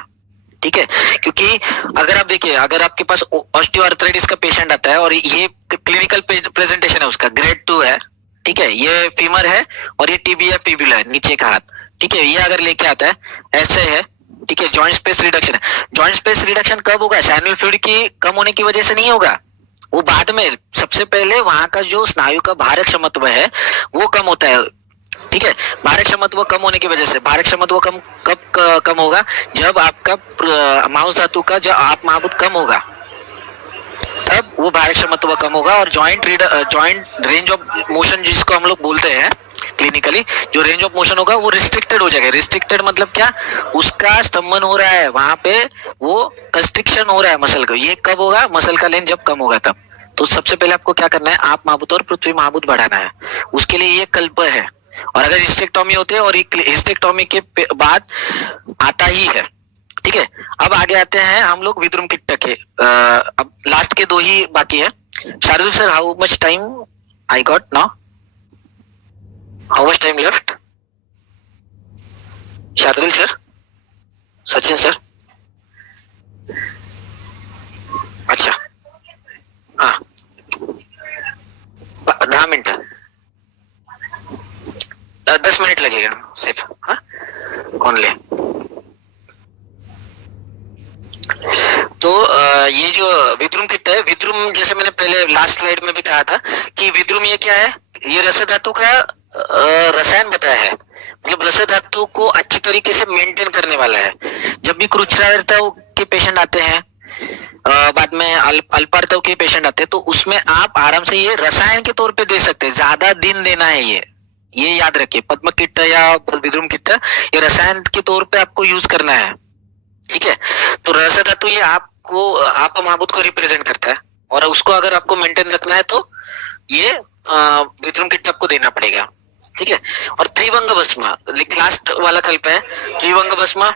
ठीक है, क्योंकि अगर आप देखिए, अगर आपके पास ऑस्टियोआर्थराइटिस का पेशेंट आता है और ये क्लिनिकल प्रेजेंटेशन है उसका, ग्रेड 2 है, ठीक है, ये फीमर है और ये टिबिया फिबुला है, नीचे का हाथ, ठीक है, ये अगर लेके आता है ऐसे है, ठीक है, जॉइंट स्पेस रिडक्शन है। जॉइंट स्पेस रिडक्शन कब होगा? सैनुअल फ्लूइड की कम होने की वजह से नहीं होगा, वो बाद में। सबसे पहले वहां का जो स्नायु का भारक क्षमत्व है वो कम होता है। ठीक है, भारक क्षमत्व कम होने की वजह से, भारक क्षमत्व कब कम होगा? जब आपका माउस धातु का जो आप महाभूत कम होगा, तब वो भारक क्षमत्व कम होगा, और जॉइंट रेंज ऑफ मोशन जिसको हम लोग बोलते हैं क्लिनिकली, जो रेंज ऑफ मोशन होगा वो रिस्ट्रिक्टेड हो जाएगा। रिस्ट्रिक्टेड मतलब क्या? उसका स्तंभन हो रहा है, वहां पे वो कंस्ट्रिक्शन हो रहा है मसल का। ये कब होगा? मसल का लेंथ जब कम होगा तब। तो सबसे पहले आपको क्या करना है? आप महाभूत और पृथ्वी महाभूत बढ़ाना है, उसके लिए ये कल्प है। और अगर हिस्टेक्टोमी होते है, और हिस्टेक्टोमी के बाद आता ही है, ठीक है, अब आगे आते हैं हम लोग विद्रुम किट्ट के। अब लास्ट के 2 ही बाकी है। Shardul sir, how much time I got now? How much time left? Shardul sir, Sachin sir, अच्छा हाँ 10 मिनट, 10 मिनट लगेगा सिर्फ, हाँ ओनली। तो ये जो विद्रुम किट है, विद्रुम जैसे मैंने पहले लास्ट स्लाइड में भी कहा था कि विद्रुम ये क्या है, ये रस धातु का रसायन बताया है, मतलब रस धातु को अच्छी तरीके से मेंटेन करने वाला है। जब भी क्रुच्छारिता के पेशेंट आते हैं, बाद में अल्पार्तव के पेशेंट आते हैं, तो उसमें आप आराम से ये रसायन के तौर पे दे सकते हैं, ज्यादा दिन देना है ये याद रखिए। पद्म किट या विद्रुम किट ये रसायन के तौर पे आपको यूज करना है, ठीक है। तो रस धातु ये आपको आप महाभूत को रिप्रेजेंट करता है, और उसको अगर आपको मेंटेन रखना है तो ये विद्रुम किट आपको देना पड़ेगा, ठीक है। और त्रिवंग भस्म लास्ट वाला कल्प है, त्रिवंग भस्म,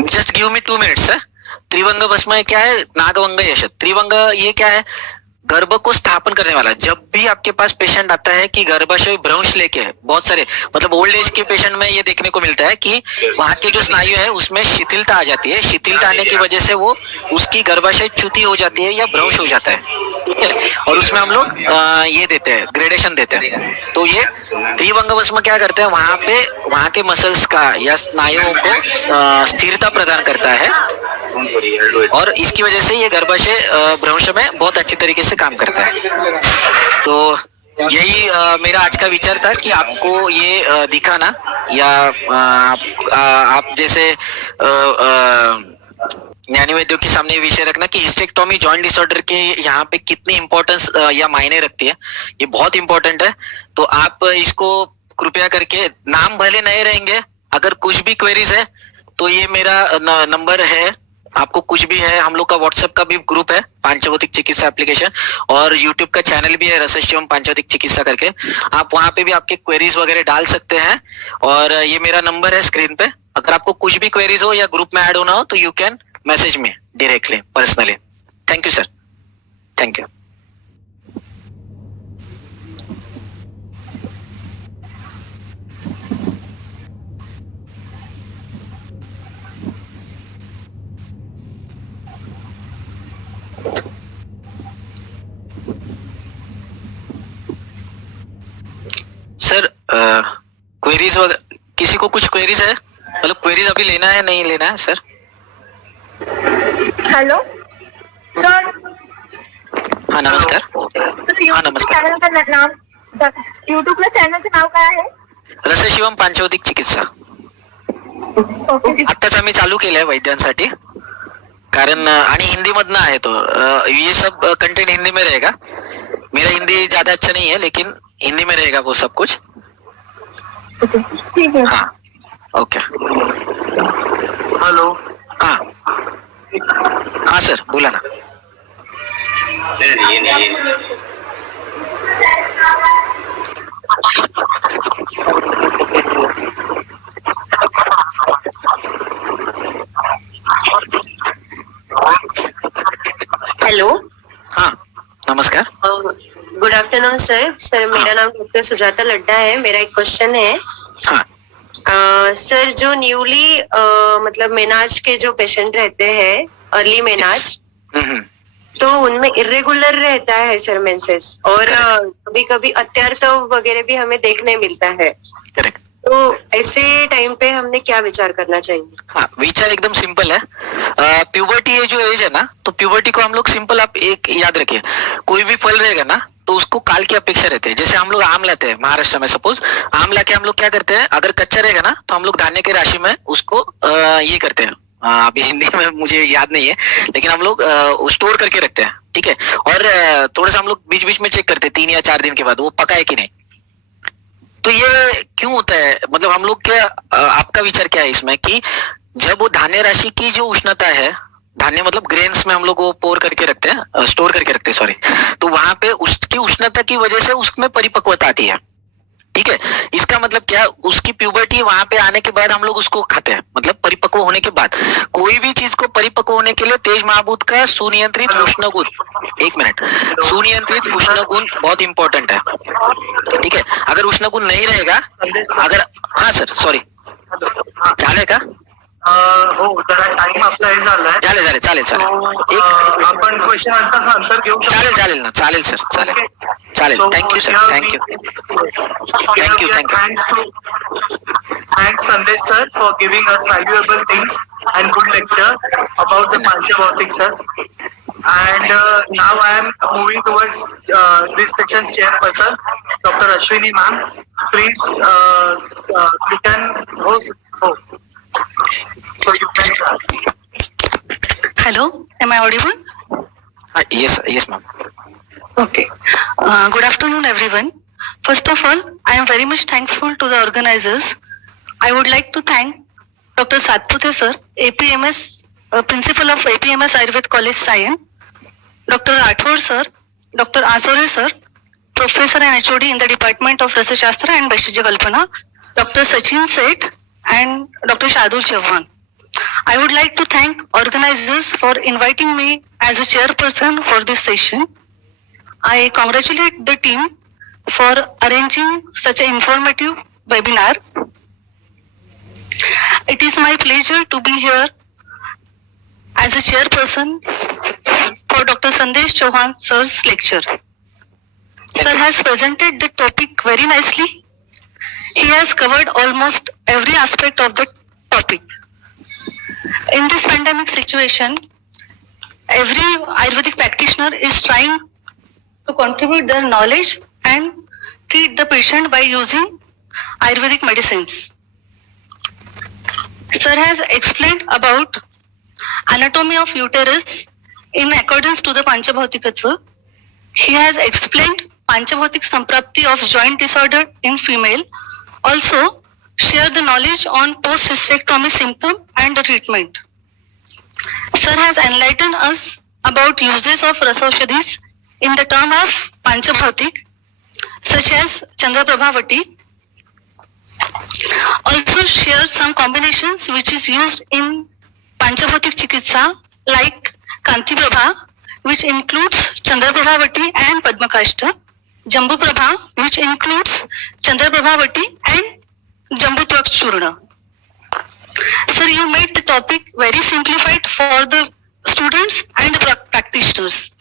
जस्ट गिव मी 2 मिनट्स। त्रिवंग भस्म क्या है? नागवंग यश। त्रिवंग ये क्या है? गर्भ को स्थापन करने वाला। जब भी आपके पास पेशेंट आता है कि गर्भाशय भ्रंश लेके, बहुत सारे मतलब ओल्ड एज के पेशेंट में ये देखने को मिलता है कि वहां के जो स्नायु है उसमें शिथिलता आ जाती है, शिथिलता आने की वजह से वो उसकी गर्भाशय च्युति हो जाती है या भ्रंश हो जाता है, और उसमें हम लोग ये देते हैं, ग्रेडेशन देते हैं। तो ये त्रिवंग भस्म क्या करते हैं, वहां के मसल्स का या स्नायुओं को स्थिरता प्रदान करता है, और इसकी वजह से ये गर्भाशय भ्रंश में बहुत अच्छी तरीके से काम करता है। तो यही मेरा आज का विचार था कि आपको ये दिखाना, या आप जैसे ज्ञानी वैद्यों के सामने ये विषय रखना कि हिस्टेक्टोमी जॉइंट डिसऑर्डर के यहाँ पे कितनी इंपॉर्टेंस या मायने रखती है, ये बहुत इंपॉर्टेंट है। तो आप इसको कृपया करके, नाम भले नए रहेंगे, अगर कुछ भी क्वेरीज है तो ये मेरा नंबर है, आपको कुछ भी है, हम लोग का व्हाट्सएप का भी ग्रुप है पांचभौतिक चिकित्सा एप्लीकेशन, और यूट्यूब का चैनल भी है रसशिवम पांचभौतिक चिकित्सा करके, आप वहां पे भी आपके क्वेरीज वगैरह डाल सकते हैं। और ये मेरा नंबर है स्क्रीन पे, अगर आपको कुछ भी क्वेरीज हो या ग्रुप में ऐड होना हो तो you can message me directly personally. Thank you sir, thank you. Sir queries वगैरह, किसी को कुछ क्वेरीज है? मतलब क्वेरीज अभी लेना है, नहीं लेना है सर? Hello sir. हाँ नमस्कार। सर हाँ नमस्कार। चॅनल का नाम, सर यूट्यूबला चॅनलचं नाव काय आहे? रसशिवम पांचभौतिक चिकित्सा। ओके आत्ताच आम्ही चालू केलंय वैद्यांसाठी, कारण आणि हिंदी मधनं आहे तो, ये सब कंटेंट हिंदी में रहेगा। मेरा हिंदी ज्यादा अच्छा नहीं है, लेकिन हिंदी में रहेगा वो सब कुछ। ठीक है। हाँ ओके। हेलो। हाँ हाँ सर बोला ना। हेलो। हाँ नमस्कार। Good afternoon sir. सर मेरा नाम डॉक्टर सुजाता लड्डा है। मेरा एक क्वेश्चन है। हाँ सर जो न्यूली मतलब मेनाज के जो पेशेंट रहते हैं, अर्ली मेनाज, तो उनमें इरेगुलर रहता है सर मेंसेस, और कभी कभी अत्यार्तव वगैरह भी हमें देखने मिलता है। करेक्ट। तो ऐसे टाइम पे हमने क्या विचार करना चाहिए? हाँ विचार एकदम सिंपल है। प्यूबर्टी ये जो एज है ना, तो प्यूबर्टी को हम लोग सिंपल, आप एक याद रखिए, कोई भी फल रहेगा ना तो उसको काल की अपेक्षा रहती है। जैसे हम लोग आम लाते हैं महाराष्ट्र में, सपोज आम लाके हम लोग क्या करते हैं, अगर कच्चा रहेगा ना तो हम लोग धान्य के राशि में उसको ये करते हैं, अभी हिंदी में मुझे याद नहीं है, लेकिन हम लोग स्टोर करके रखते हैं, ठीक है। और थोड़ा सा हम लोग बीच बीच में चेक करते हैं 3 या 4 दिन के बाद वो पका है कि नहीं। तो ये क्यों होता है, मतलब हम लोग क्या, आपका विचार क्या है इसमें कि जब वो धान्य राशि की जो उष्णता है, धान्य मतलब ग्रेन्स में हम लोग वो पोर करके रखते हैं, स्टोर करके रखते हैं, सॉरी, तो वहां पे उसकी उष्णता की वजह से उसमें परिपक्वता आती है, ठीक है, इसका मतलब क्या, उसकी प्यूबर्टी वहां पे आने के बाद हम लोग उसको खाते हैं, मतलब परिपक्व होने के बाद। कोई भी चीज को परिपक्व होने के लिए तेज महाभूत का सुनियंत्रित उष्ण गुण, एक मिनट, सुनियंत्रित उष्ण गुण बहुत इंपॉर्टेंट है, ठीक है। अगर उष्ण गुण नहीं रहेगा, अगर, हाँ सर सॉरी, झाले का, हो, जरा टाइम आपला हे झालाय. चालेल चालेल चालेल So, आपण क्वेश्चन आन्सर घेऊ शकतो. चालेल ना, चालेल सर, चालेल, thank you sir, thank you. Thanks Sandesh sir for giving us valuable things and good lecture about the Panchabhautik sir. And now I am moving towards this section's chairperson, Dr. Ashwini ma'am. Please, you can host. Oh. So you can. Hello, am I audible? Yes ma'am. Okay. Good afternoon, everyone. First of all, I am very much thankful to the organizers. I would like to thank Dr. Satputhe sir, APMS, Principal of APMS Ayurved College, Sion, Dr. Rathod sir, Dr. Asore sir, Professor and HOD in the Department of Rasashastra and Vaishya Kalpana, Dr. Sachin Seth, and Dr. Shadul Chauhan. I would like to thank organizers for inviting me as a chairperson for this session. I congratulate the team for arranging such an informative webinar. It is my pleasure to be here as a chairperson for Dr. Sandesh Chauhan sir's lecture. Sir has presented the topic very nicely. He has covered almost every aspect of the topic. In this pandemic situation, every Ayurvedic practitioner is trying to contribute their knowledge and treat the patient by using Ayurvedic medicines. Sir has explained about anatomy of uterus in accordance to the Panchabhautikatva. He has explained Panchabhautik Samprapti of joint disorder in female. Also, share the knowledge on post-hysterectomy symptom and the treatment. Sir has enlightened us about uses of Rasaushadhis in the term of Panchabhautik, such as Chandraprabhavati. Also share some combinations which is used in Panchabhautik Chikitsa like Kanti Prabha, which includes Chandraprabhavati and Padmakashta, Jambu Prabha, which includes Chandraprabhavati and Jambu Twak Churna. Sir, you made the topic very simplified for the students and the practitioners.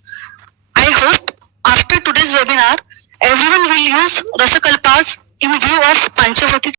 I hope after today's webinar, everyone will use Rasakalpas in view of Panchabhautik